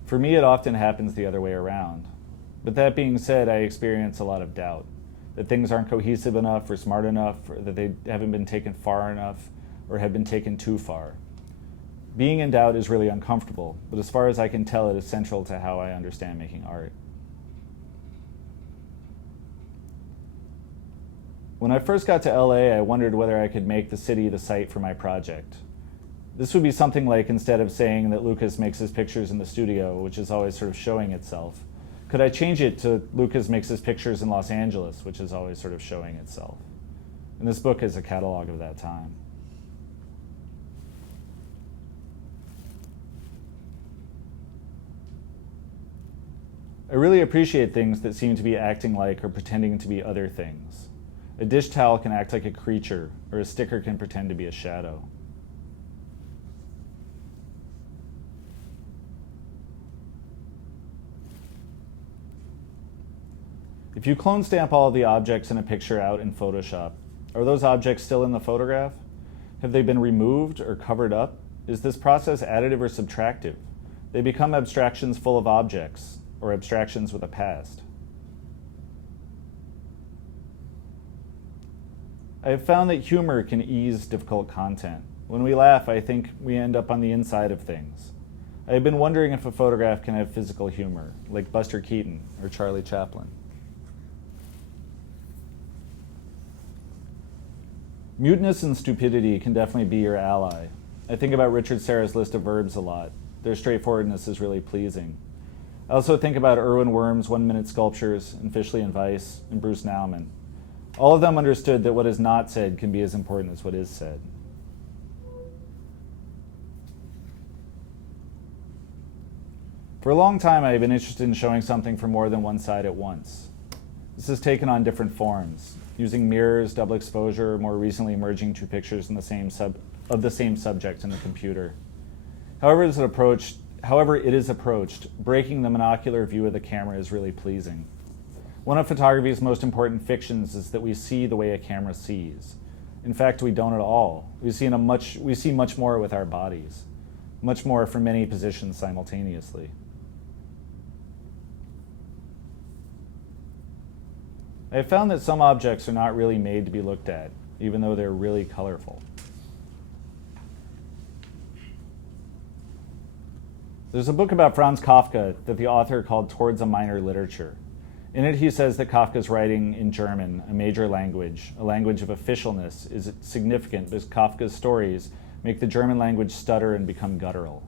For me, it often happens the other way around. But that being said, I experience a lot of doubt, that things aren't cohesive enough or smart enough, or that they haven't been taken far enough or have been taken too far. Being in doubt is really uncomfortable, but as far as I can tell, it is central to how I understand making art. When I first got to LA, I wondered whether I could make the city the site for my project. This would be something like, instead of saying that Lucas makes his pictures in the studio, which is always sort of showing itself, could I change it to Lucas makes his pictures in Los Angeles, which is always sort of showing itself? And this book is a catalog of that time. I really appreciate things that seem to be acting like or pretending to be other things. A dish towel can act like a creature, or a sticker can pretend to be a shadow. If you clone stamp all of the objects in a picture out in Photoshop, are those objects still in the photograph? Have they been removed or covered up? Is this process additive or subtractive? They become abstractions full of objects, or abstractions with a past. I have found that humor can ease difficult content. When we laugh, I think we end up on the inside of things. I have been wondering if a photograph can have physical humor, like Buster Keaton or Charlie Chaplin. Muteness and stupidity can definitely be your ally. I think about Richard Serra's list of verbs a lot. Their straightforwardness is really pleasing. I also think about Erwin Wurm's one-minute sculptures, and Fischli and Weiss, and Bruce Nauman. All of them understood that what is not said can be as important as what is said. For a long time, I have been interested in showing something from more than one side at once. This has taken on different forms, using mirrors, double exposure, more recently merging two pictures in the same subject in the computer. However it is approached, breaking the monocular view of the camera is really pleasing. One of photography's most important fictions is that we see the way a camera sees. In fact, we don't at all. We see much more with our bodies, much more from many positions simultaneously. I have found that some objects are not really made to be looked at, even though they're really colorful. There's a book about Franz Kafka that the author called Towards a Minor Literature. In it, he says that Kafka's writing in German, a major language, a language of officialness, is significant because Kafka's stories make the German language stutter and become guttural.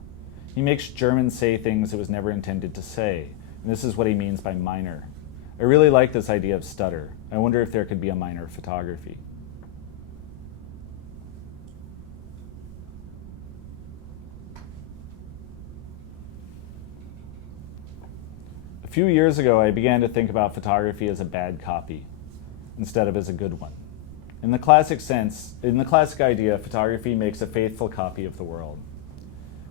He makes German say things it was never intended to say, and this is what he means by minor. I really like this idea of stutter. I wonder if there could be a minor photography. A few years ago, I began to think about photography as a bad copy instead of as a good one. In the classic idea, photography makes a faithful copy of the world.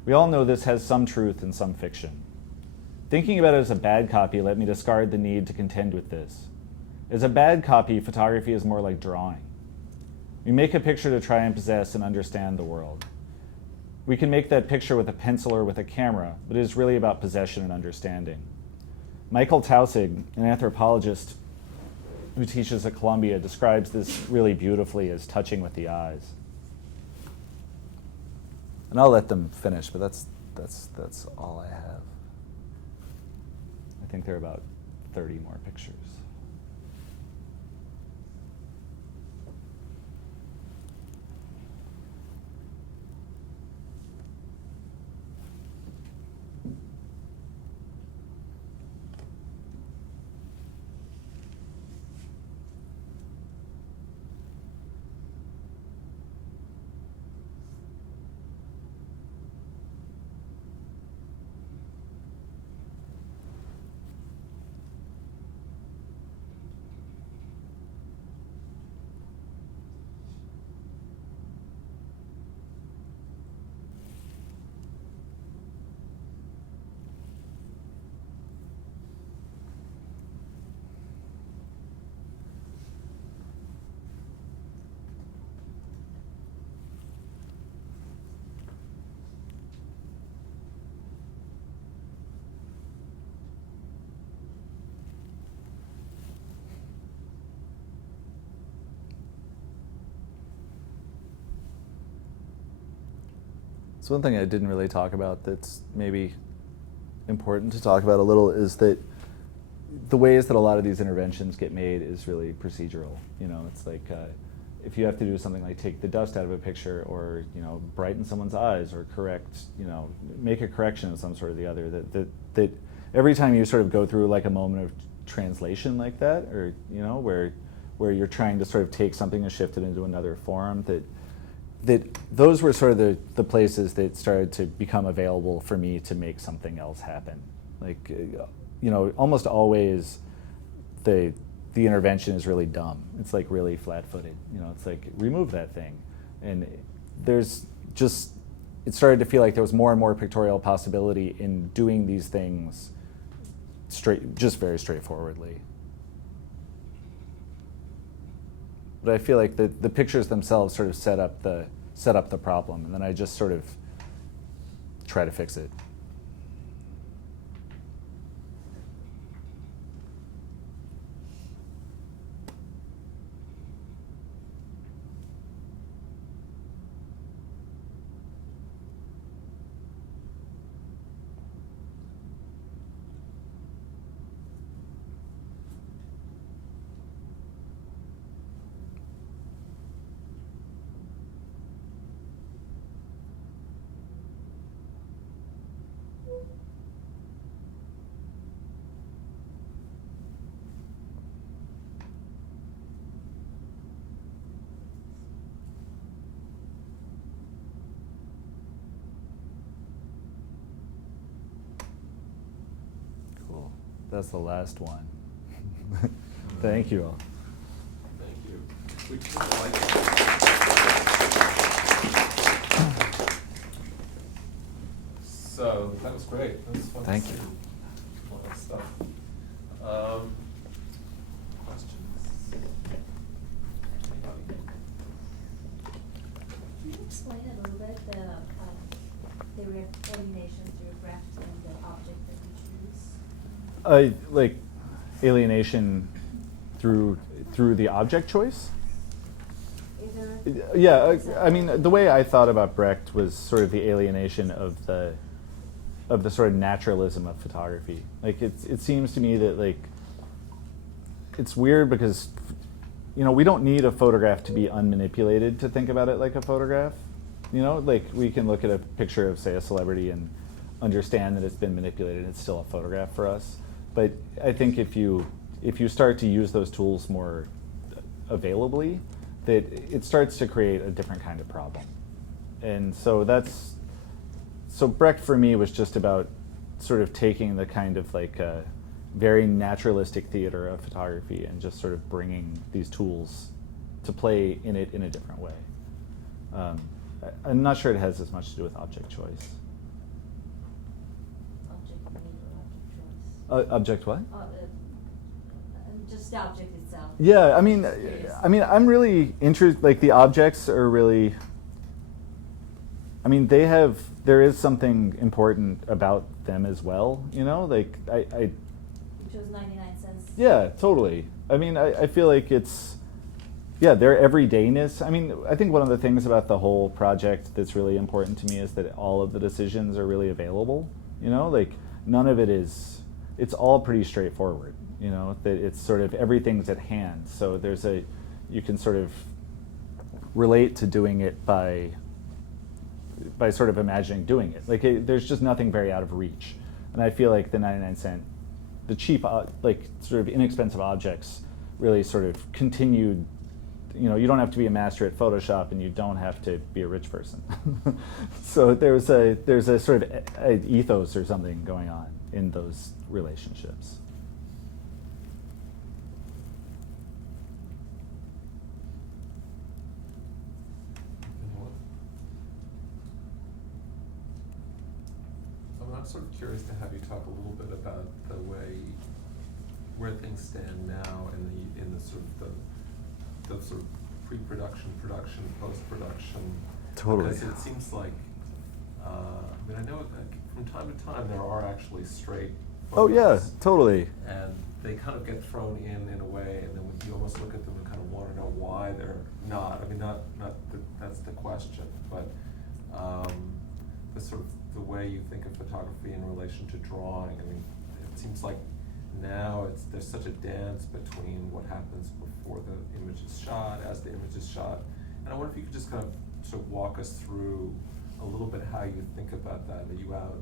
We all know this has some truth and some fiction. Thinking about it as a bad copy let me discard the need to contend with this. As a bad copy, photography is more like drawing. We make a picture to try and possess and understand the world. We can make that picture with a pencil or with a camera, but it is really about possession and understanding. Michael Taussig, an anthropologist who teaches at Columbia, describes this really beautifully as touching with the eyes. And I'll let them finish, but that's all I have. I think there are about 30 more pictures. So one thing I didn't really talk about that's maybe important to talk about a little is that the ways that a lot of these interventions get made is really procedural. You know, it's like if you have to do something like take the dust out of a picture, or brighten someone's eyes, or correct, make a correction of some sort or the other. That every time you sort of go through like a moment of translation like that, or where you're trying to sort of take something and shift it into another form, that those were sort of the places that started to become available for me to make something else happen. Like, almost always the intervention is really dumb. It's like really flat-footed. It's like, remove that thing. And it started to feel like there was more and more pictorial possibility in doing these things just very straightforwardly. But I feel like the pictures themselves sort of set up the problem, and then I just sort of try to fix it. Cool. That's the last one. Thank you all. Thank you. We just like So that was great. That was fun. Thank to you. see. A lot of stuff. Questions? Anybody? Can you explain a little bit the alienation through Brecht and the object that you choose? Like alienation through the object choice? Yeah, I mean, the way I thought about Brecht was sort of the alienation of the sort of naturalism of photography. Like it seems to me that like it's weird because we don't need a photograph to be unmanipulated to think about it like a photograph. Like we can look at a picture of, say, a celebrity and understand that it's been manipulated and it's still a photograph for us. But I think if you start to use those tools more availably, that it starts to create a different kind of problem. And so Brecht for me was just about sort of taking the kind of like very naturalistic theater of photography and just sort of bringing these tools to play in it in a different way. I'm not sure it has as much to do with object choice. Object made or object choice? Object what? Just the object itself. Yeah, I mean, I'm really interested. Like the objects are really. I mean, there is something important about them as well. Like I. You chose 99 cents. Yeah, totally. I mean, I feel like it's. Yeah, their everydayness. I mean, I think one of the things about the whole project that's really important to me is that all of the decisions are really available. Like none of it is. It's all pretty straightforward. That it's sort of everything's at hand. So you can sort of relate to doing it by sort of imagining doing it. Like there's just nothing very out of reach. And I feel like the 99 cent, the cheap, like sort of inexpensive objects really sort of continued. You don't have to be a master at Photoshop, and you don't have to be a rich person. So there's a sort of a ethos or something going on in those relationships. I'm sort of curious to have you talk a little bit about the way where things stand now in the sort of pre-production, production, post-production. Totally. Because it seems like I know that from time to time there are actually straight Oh yeah, photos, totally. and they kind of get thrown in a way, and then you almost look at them and kind of want to know why they're not. I mean, not that that's the question, but the sort of the way you think of photography in relation to drawing. I mean, it seems like now there's such a dance between what happens before the image is shot, as the image is shot. And I wonder if you could just kind of sort of walk us through a little bit how you think about that. Are you out,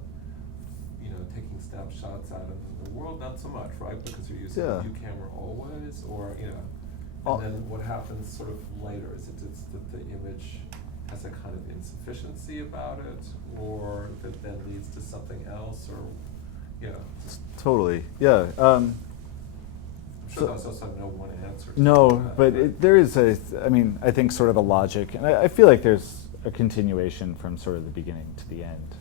taking snapshots out in the world? Not so much, right? Because you're using a view camera always, or, and then what happens sort of later? Is it that the image has a kind of insufficiency about it, or that then leads to something else, or, Totally, yeah. I'm sure that's also no one answer to No, that, but there is I think sort of a logic, and I feel like there's a continuation from sort of the beginning to the end,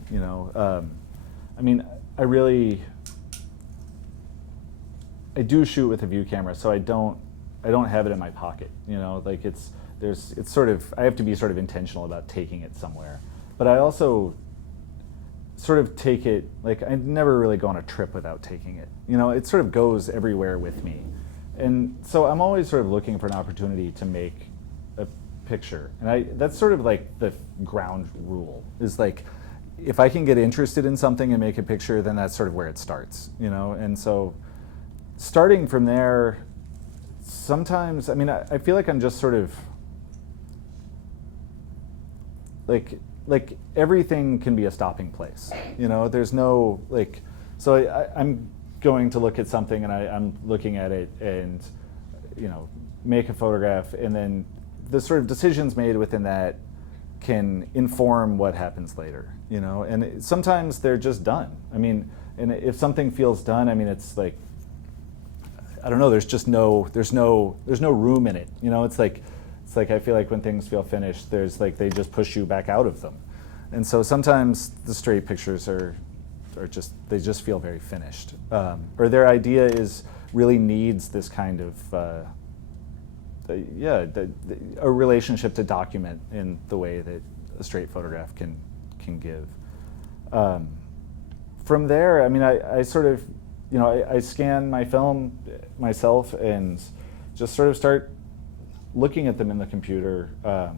I do shoot with a view camera, so I don't have it in my pocket, like it's sort of, I have to be sort of intentional about taking it somewhere, but I also sort of take it, like I never really go on a trip without taking it, it sort of goes everywhere with me. And so I'm always sort of looking for an opportunity to make a picture. And that's sort of like the ground rule, is like, if I can get interested in something and make a picture, then that's sort of where it starts, And so starting from there, sometimes, I feel like I'm just sort of, like everything can be a stopping place, There's no, so I'm going to look at something and I'm looking at it and, make a photograph, and then the sort of decisions made within that can inform what happens later, and sometimes they're just done. And if something feels done, it's like, I don't know, there's no room in it, it's like I feel like when things feel finished, there's like, they just push you back out of them. And so sometimes the straight pictures are just, they just feel very finished. Or their idea really needs this kind of, a relationship to document in the way that a straight photograph can give. From there, I sort of, I scan my film myself and just sort of start looking at them in the computer. I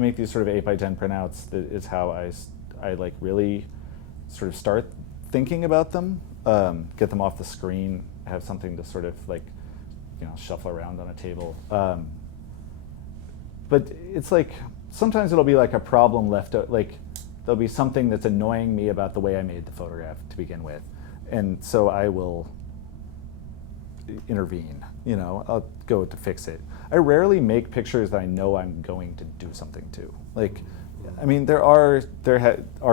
make these sort of 8x10 printouts. That is how I like really sort of start thinking about them, get them off the screen, have something to sort of like, shuffle around on a table. But it's like, sometimes it'll be like a problem left out, like there'll be something that's annoying me about the way I made the photograph to begin with. And so I will intervene, I'll go to fix it. I rarely make pictures that I know I'm going to do something to. Like, there are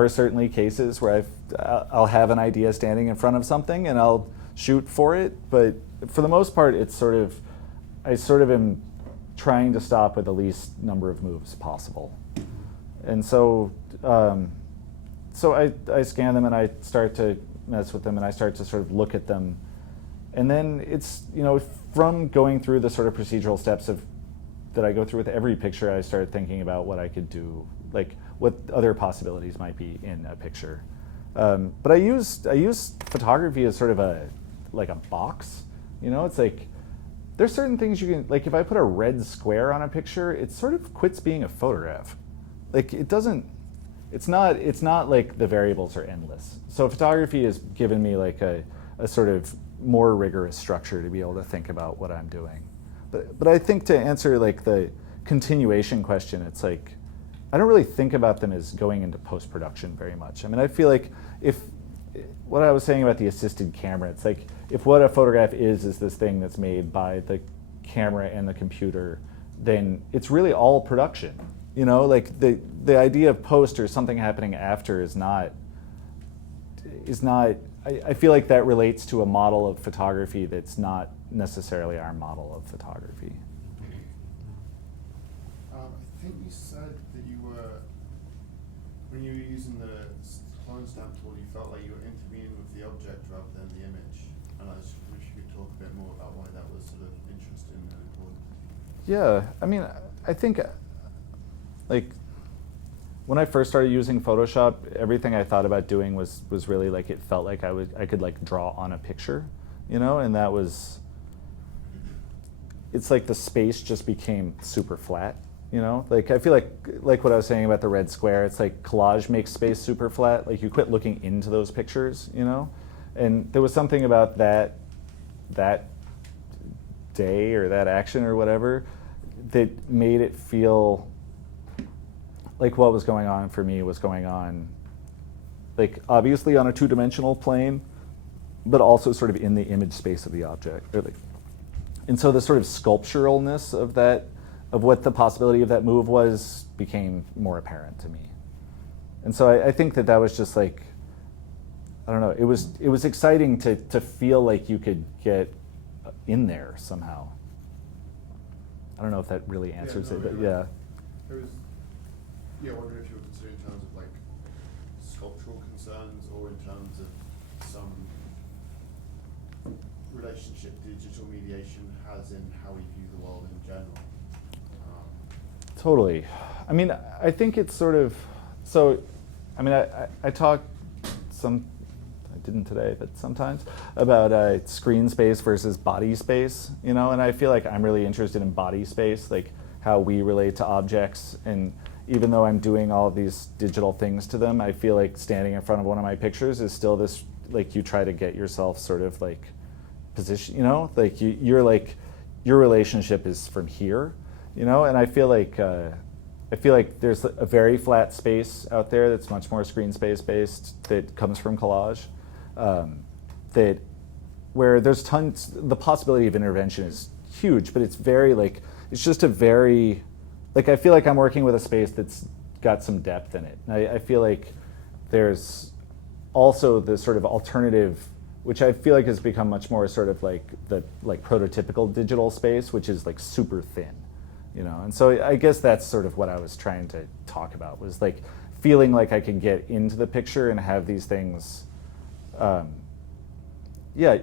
certainly cases where I'll have an idea standing in front of something and I'll shoot for it, but for the most part, it's sort of, I sort of am trying to stop with the least number of moves possible. And so, I scan them and I start to mess with them and I start to sort of look at them. And then it's, from going through the sort of procedural steps that I go through with every picture, I start thinking about what I could do, like what other possibilities might be in a picture. But I use photography as sort of a box, it's like, there's certain things you can, like if I put a red square on a picture, it sort of quits being a photograph. Like it's not like the variables are endless. So photography has given me like a sort of more rigorous structure to be able to think about what I'm doing. But I think to answer like the continuation question, it's like, I don't really think about them as going into post-production very much. I feel like if, what I was saying about the assisted camera, it's like, if what a photograph is this thing that's made by the camera and the computer, then it's really all production. Like the idea of post or something happening after is not, I feel like that relates to a model of photography that's not necessarily our model of photography. I think you said that when you were using the clone stamp tool, you felt like you were intervening with the object rather than the image. And I just wish you could talk a bit more about why that was sort of interesting and important. Yeah, I think, like, when I first started using Photoshop, everything I thought about doing was really like, it felt like I could like draw on a picture, and that was, it's like the space just became super flat, You know, like I feel like what I was saying about the red square, it's like collage makes space super flat. Like you quit looking into those pictures, you know? And there was something about that day or that action or whatever that made it feel like what was going on for me was going on, like obviously on a two-dimensional plane, but also sort of in the image space of the object. And so the sort of sculpturalness of that, of what the possibility of that move was, became more apparent to me. And so I think that was just like, I don't know, it was exciting to feel like you could get in there somehow. I don't know if that really answers it, but yeah. I was, wondering if you were considering in terms of like sculptural concerns or in terms of some relationship digital mediation has in how we view the world in general. Totally. I mean, I think it's sort of, so, I mean, I talk I didn't today, but sometimes, about screen space versus body space, you know, and I feel like I'm really interested in body space, like how we relate to objects, and even though I'm doing all these digital things to them, I feel like standing in front of one of my pictures is still this, like you try to get yourself sort of like position, you know, like you're like, your relationship is from here, you know, and I feel like there's a very flat space out there that's much more screen space based that comes from collage, that where there's tons, the possibility of intervention is huge, but it's very like, it's just a very, like I feel like I'm working with a space that's got some depth in it. And I feel like there's also the sort of alternative, which I feel like has become much more sort of like the like prototypical digital space, which is like super thin. You know, and so I guess that's sort of what I was trying to talk about, was like feeling like I could get into the picture and have these things,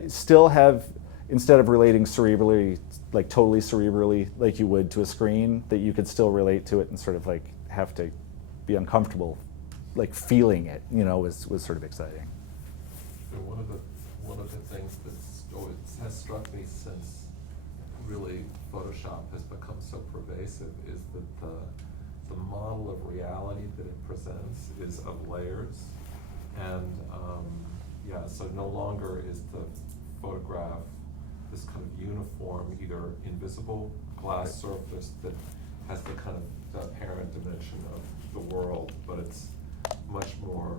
still have, instead of relating cerebrally, like totally cerebrally like you would to a screen, that you could still relate to it and sort of like have to be uncomfortable, like feeling it, you know, was sort of exciting. So one of the things that's always has struck me since really Photoshop has become so pervasive is that the model of reality that it presents is of layers, and so no longer is the photograph this kind of uniform, either invisible glass surface that has the kind of the apparent dimension of the world, but it's much more,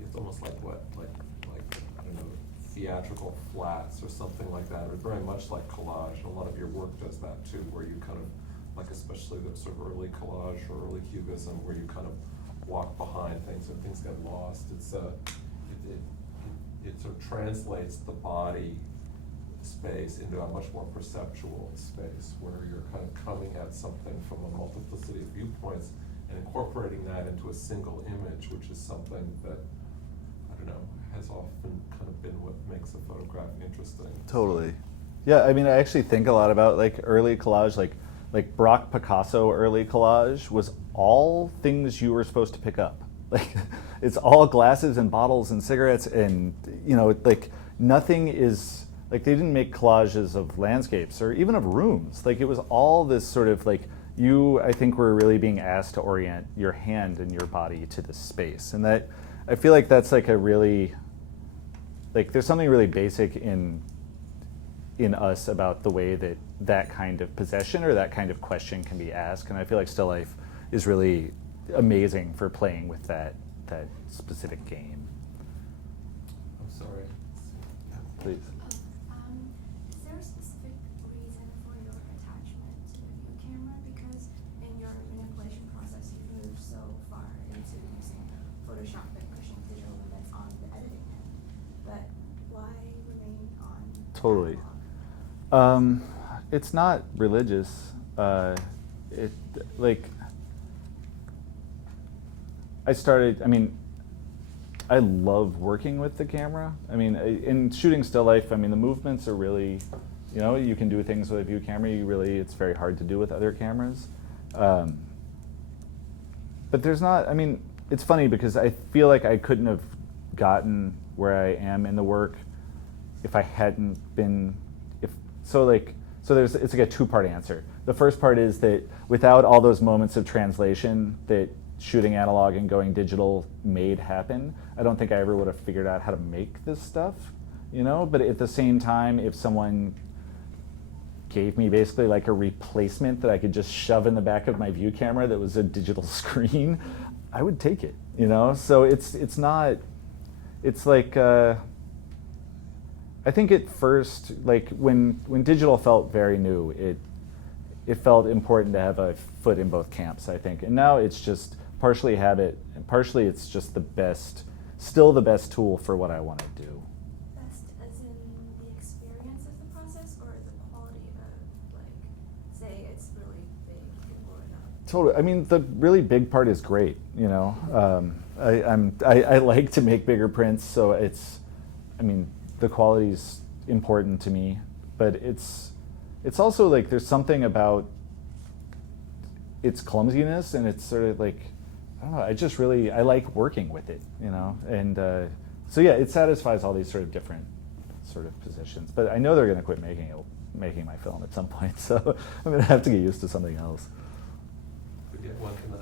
it's almost like I don't know, theatrical flats or something like that, or very much like collage. And a lot of your work does that too, where you kind of, like especially the sort of early collage or early cubism, where you kind of walk behind things and things get lost. It sort of translates the body space into a much more perceptual space, where you're kind of coming at something from a multiplicity of viewpoints and incorporating that into a single image, which is something that, I don't know, has often kind of been what makes a photograph interesting. Totally. Yeah, I mean, I actually think a lot about like early collage, like Brecht Picasso early collage was all things you were supposed to pick up. Like, it's all glasses and bottles and cigarettes, and you know, like nothing is, like they didn't make collages of landscapes or even of rooms. Like it was all this sort of like, you, I think, were really being asked to orient your hand and your body to this space. And that, I feel like that's like a really, like there's something really basic in us about the way that that kind of possession or that kind of question can be asked. And I feel like still life is really amazing for playing with that specific game. I'm sorry. Please. Is there a specific reason for your attachment to the view camera? Because in your manipulation process, you've moved so far into using Photoshop and pushing digital elements on the editing end. But why remain on Totally. analog? It's not religious. I love working with the camera. I mean, in shooting still life, I mean, the movements are really, you know, you can do things with a view camera. It's very hard to do with other cameras. But there's not, I mean, it's funny because I feel like I couldn't have gotten where I am in the work if I hadn't been, So it's like a two-part answer. The first part is that without all those moments of translation that shooting analog and going digital made happen, I don't think I ever would have figured out how to make this stuff, But at the same time, if someone gave me basically like a replacement that I could just shove in the back of my view camera that was a digital screen, I would take it, So it's not, it's like, I think at first, like when digital felt very new, it felt important to have a foot in both camps, I think. And now it's just partially habit, and partially it's just still the best tool for what I want to do. Best as in the experience of the process or the quality of, like, say it's really big, you can blow it up? Totally. I mean, the really big part is great, I like to make bigger prints, so the quality's important to me, but it's also like there's something about its clumsiness, and it's sort of like, I don't know, I like working with it, and so yeah, it satisfies all these sort of different sort of positions, but I know they're going to quit making my film at some point, so I'm going to have to get used to something else. But yeah, one can,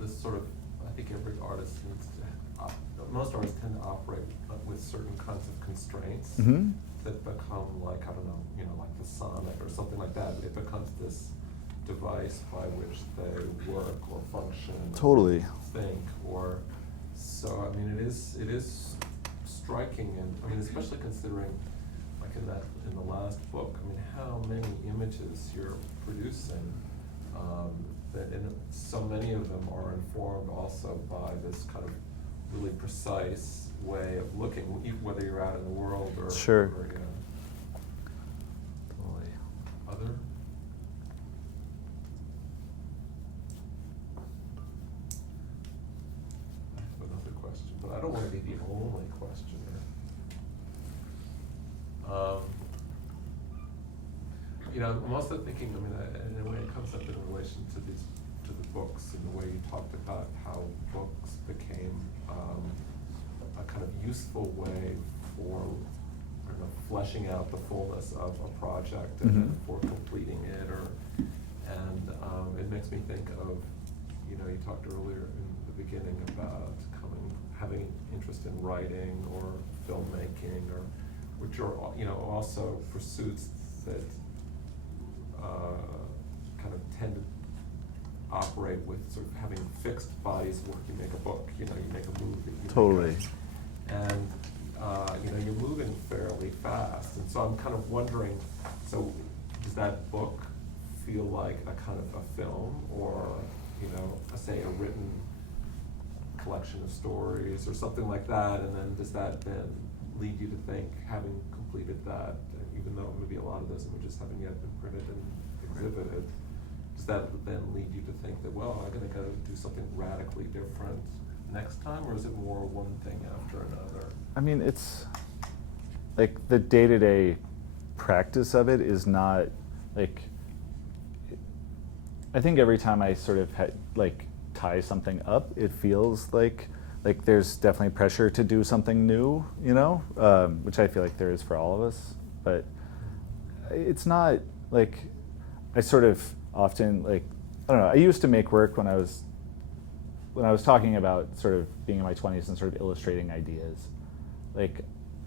this sort of, I think every artist needs to, most artists tend to operate with certain kinds of constraints Mm-hmm. that become like, I don't know, like the sonic or something like that. It becomes this device by which they work or function. Totally. Or think, or, so, it is striking, and, especially considering, like in the last book, how many images you're producing, and so many of them are informed also by this kind of really precise way of looking, whether you're out in the world or, Sure. or Totally. other. I have another question, but I don't want to be the only questioner. I'm also thinking, in a way it comes up in relation to the books, and the way you talked about how books became a kind of useful way for, I don't know, fleshing out the fullness of a project and Mm-hmm. for completing it, and it makes me think of, you talked earlier in the beginning about having an interest in writing or filmmaking, or which are, also pursuits that kind of tend to operate with sort of having fixed bodies of work. You make a book, you make a movie. Totally. And you're moving fairly fast, and so I'm kind of wondering, so does that book feel like a kind of a film, or say a written collection of stories or something like that, and then does that then lead you to think, having completed that, and even though maybe a lot of those images haven't yet been printed and exhibited, does that then lead you to think that, well, I'm going to go do something radically different next time, or is it more one thing after another? It's like the day-to-day practice of it is not like, I think every time I sort of tie something up, it feels like there's definitely pressure to do something new, which I feel like there is for all of us, but it's not like, I sort of often I don't know, I used to make work when I was talking about sort of being in my 20s and sort of illustrating ideas. I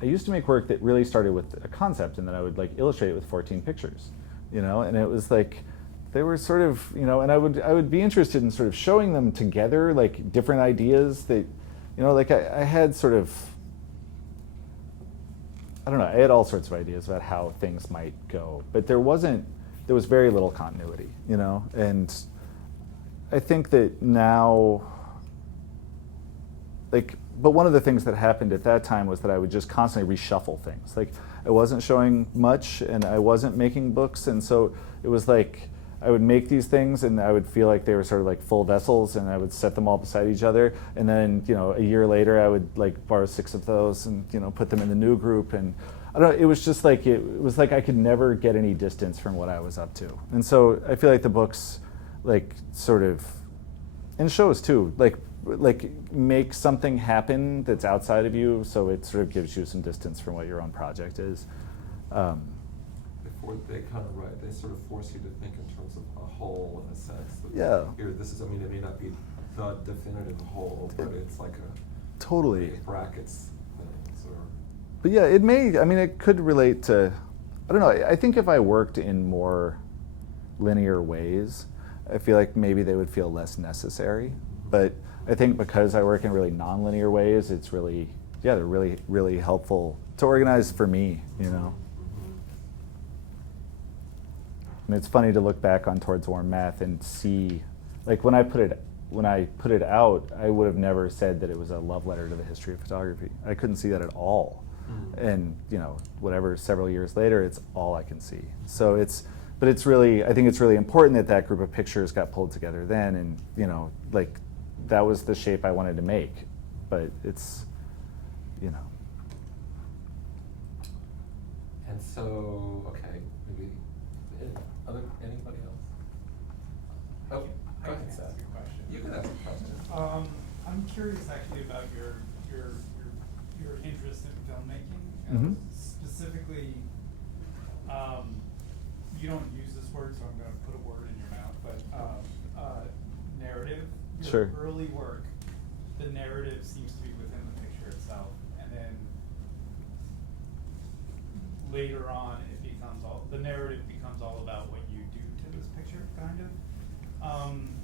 used to make work that really started with a concept, and then I would illustrate it with 14 pictures, and it was they were sort of, and I would be interested in sort of showing them together, different ideas that, I had sort of, I don't know, I had all sorts of ideas about how things might go, but there was very little continuity, and I think that now, but one of the things that happened at that time was that I would just constantly reshuffle things. I wasn't showing much, and I wasn't making books, and so it was I would make these things, and I would feel like they were sort of full vessels, and I would set them all beside each other, and then a year later I would borrow 6 of those and put them in the new group, and I don't know, it was just it was I could never get any distance from what I was up to, and so I feel like the books sort of, and shows too, make something happen that's outside of you, so it sort of gives you some distance from what your own project is. If they kind of write, they sort of force you to think in terms of a whole, in a sense. That Yeah. Here, this is, I mean, it may not be the definitive whole, but it's like a Totally. brackets things, or. But yeah, it may, I mean, it could relate to, I don't know, I think if I worked in more linear ways, I feel like maybe they would feel less necessary. But I think because I work in really nonlinear ways, it's really, yeah, they're really, really helpful to organize for me, you know? And it's funny to look back on Towards Warm Math and see, like when I put it out, I would have never said that it was a love letter to the history of photography. I couldn't see that at all. And you know, whatever, several years later, it's all I can see. So but it's really, I think it's really important that that group of pictures got pulled together then, and you know, like that was the shape I wanted to make. But it's, you know. And so, okay, maybe, anybody else? Oh, go I can ahead, ask Seth. a question. You can ask a question. I'm curious actually about your interest in filmmaking. Mhm. Specifically, you don't use this word, so I'm going to put a word in your mouth, but narrative. Your Sure. early work, the narrative seems to be within the picture itself, and then later on, the narrative becomes all about what you do to this picture, kind of.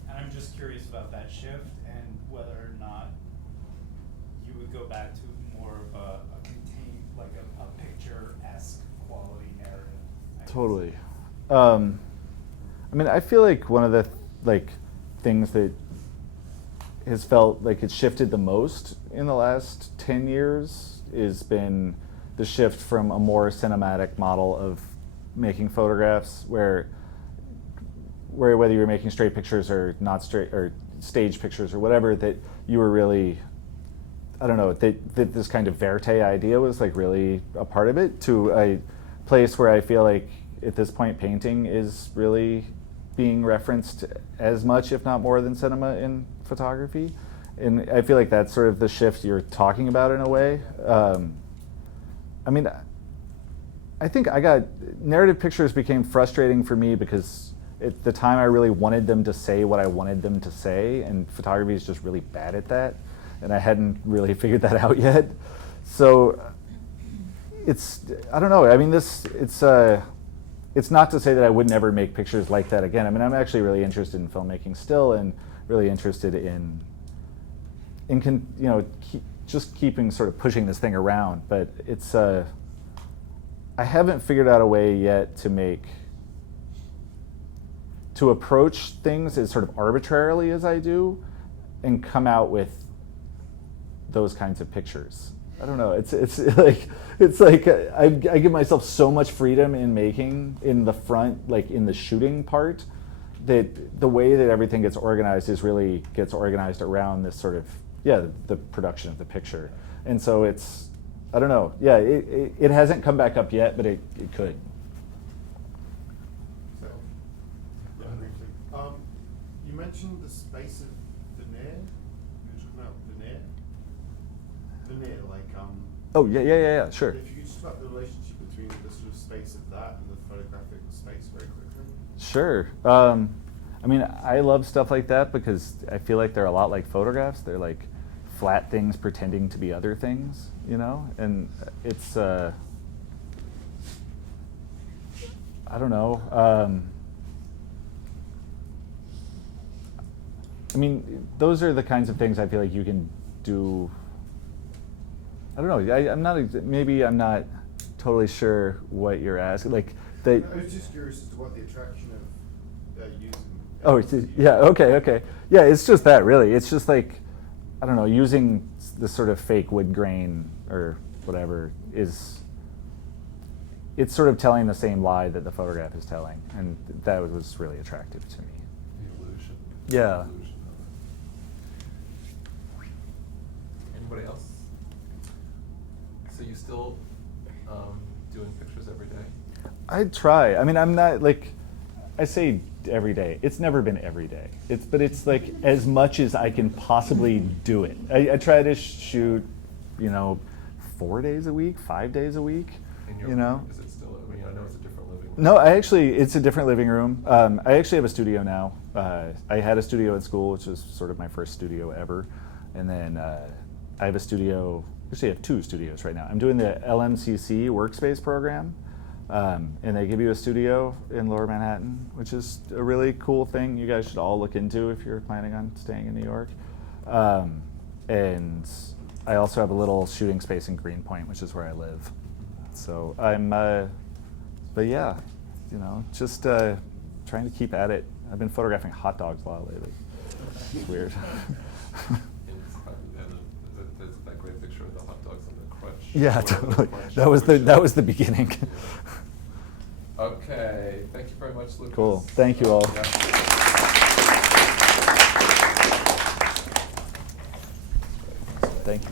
And I'm just curious about that shift and whether or not you would go back to more of a contained, like a picture-esque quality narrative. I guess. Totally. I mean, I feel like one of the things that has felt like it's shifted the most in the last 10 years has been the shift from a more cinematic model of making photographs where whether you're making straight pictures or not straight, or stage pictures or whatever, that you were really, I don't know, that this kind of verite idea was like really a part of it, to a place where I feel like at this point painting is really being referenced as much, if not more, than cinema in photography. And I feel like that's sort of the shift you're talking about in a way. I mean, I think narrative pictures became frustrating for me because at the time I really wanted them to say what I wanted them to say, and photography is just really bad at that, and I hadn't really figured that out yet. So I don't know, I mean, it's not to say that I would never make pictures like that again. I mean, I'm actually really interested in filmmaking still, and really interested in just keeping sort of pushing this thing around. But it's, I haven't figured out a way yet to approach things as sort of arbitrarily as I do, and come out with those kinds of pictures. I don't know. It's like I give myself so much freedom in making in the front, like in the shooting part, that the way that everything gets organized gets organized around this sort of, the production of the picture. And so it's, I don't know. Yeah, it hasn't come back up yet, but it could. So, yeah, briefly. You mentioned the space of veneer. You were talking about veneer. Veneer, like Oh yeah, sure. If you could just about the relationship between the sort of space of that and the photographic space very quickly. Sure. I mean, I love stuff like that because I feel like they're a lot like photographs. They're like flat things pretending to be other things, you know? And it's, I don't know. I mean, those are the kinds of things I feel like you can do. I don't know. Maybe I'm not totally sure what you're asking. Like, I was just curious as to what the attraction of using. Oh, yeah, okay. Yeah, it's just that, really. It's just like, I don't know, using this sort of fake wood grain or whatever it's sort of telling the same lie that the photograph is telling, and that was really attractive to me. The illusion. Yeah. The illusion of it. Anybody else? So you still doing pictures every day? I try. I mean, I'm not like, I say every day. It's never been every day. But it's like as much as I can possibly do it. I try to shoot, 4 days a week, 5 days a week. In your you know. Is it still? I mean, I know it's a different living. No, it's a different living room. I actually have a studio now. I had a studio at school, which was sort of my first studio ever. And then I have a studio, actually I have 2 studios right now. I'm doing the LMCC workspace program. And they give you a studio in Lower Manhattan, which is a really cool thing you guys should all look into if you're planning on staying in New York. And I also have a little shooting space in Greenpoint, which is where I live. So I'm, but yeah, just trying to keep at it. I've been photographing hot dogs a lot lately. It's weird. There's that great picture of the hot dogs on the crutch. Yeah, totally. That was the beginning. Okay, thank you very much, Lucas. Cool. Thank you all. Yeah. Thank you.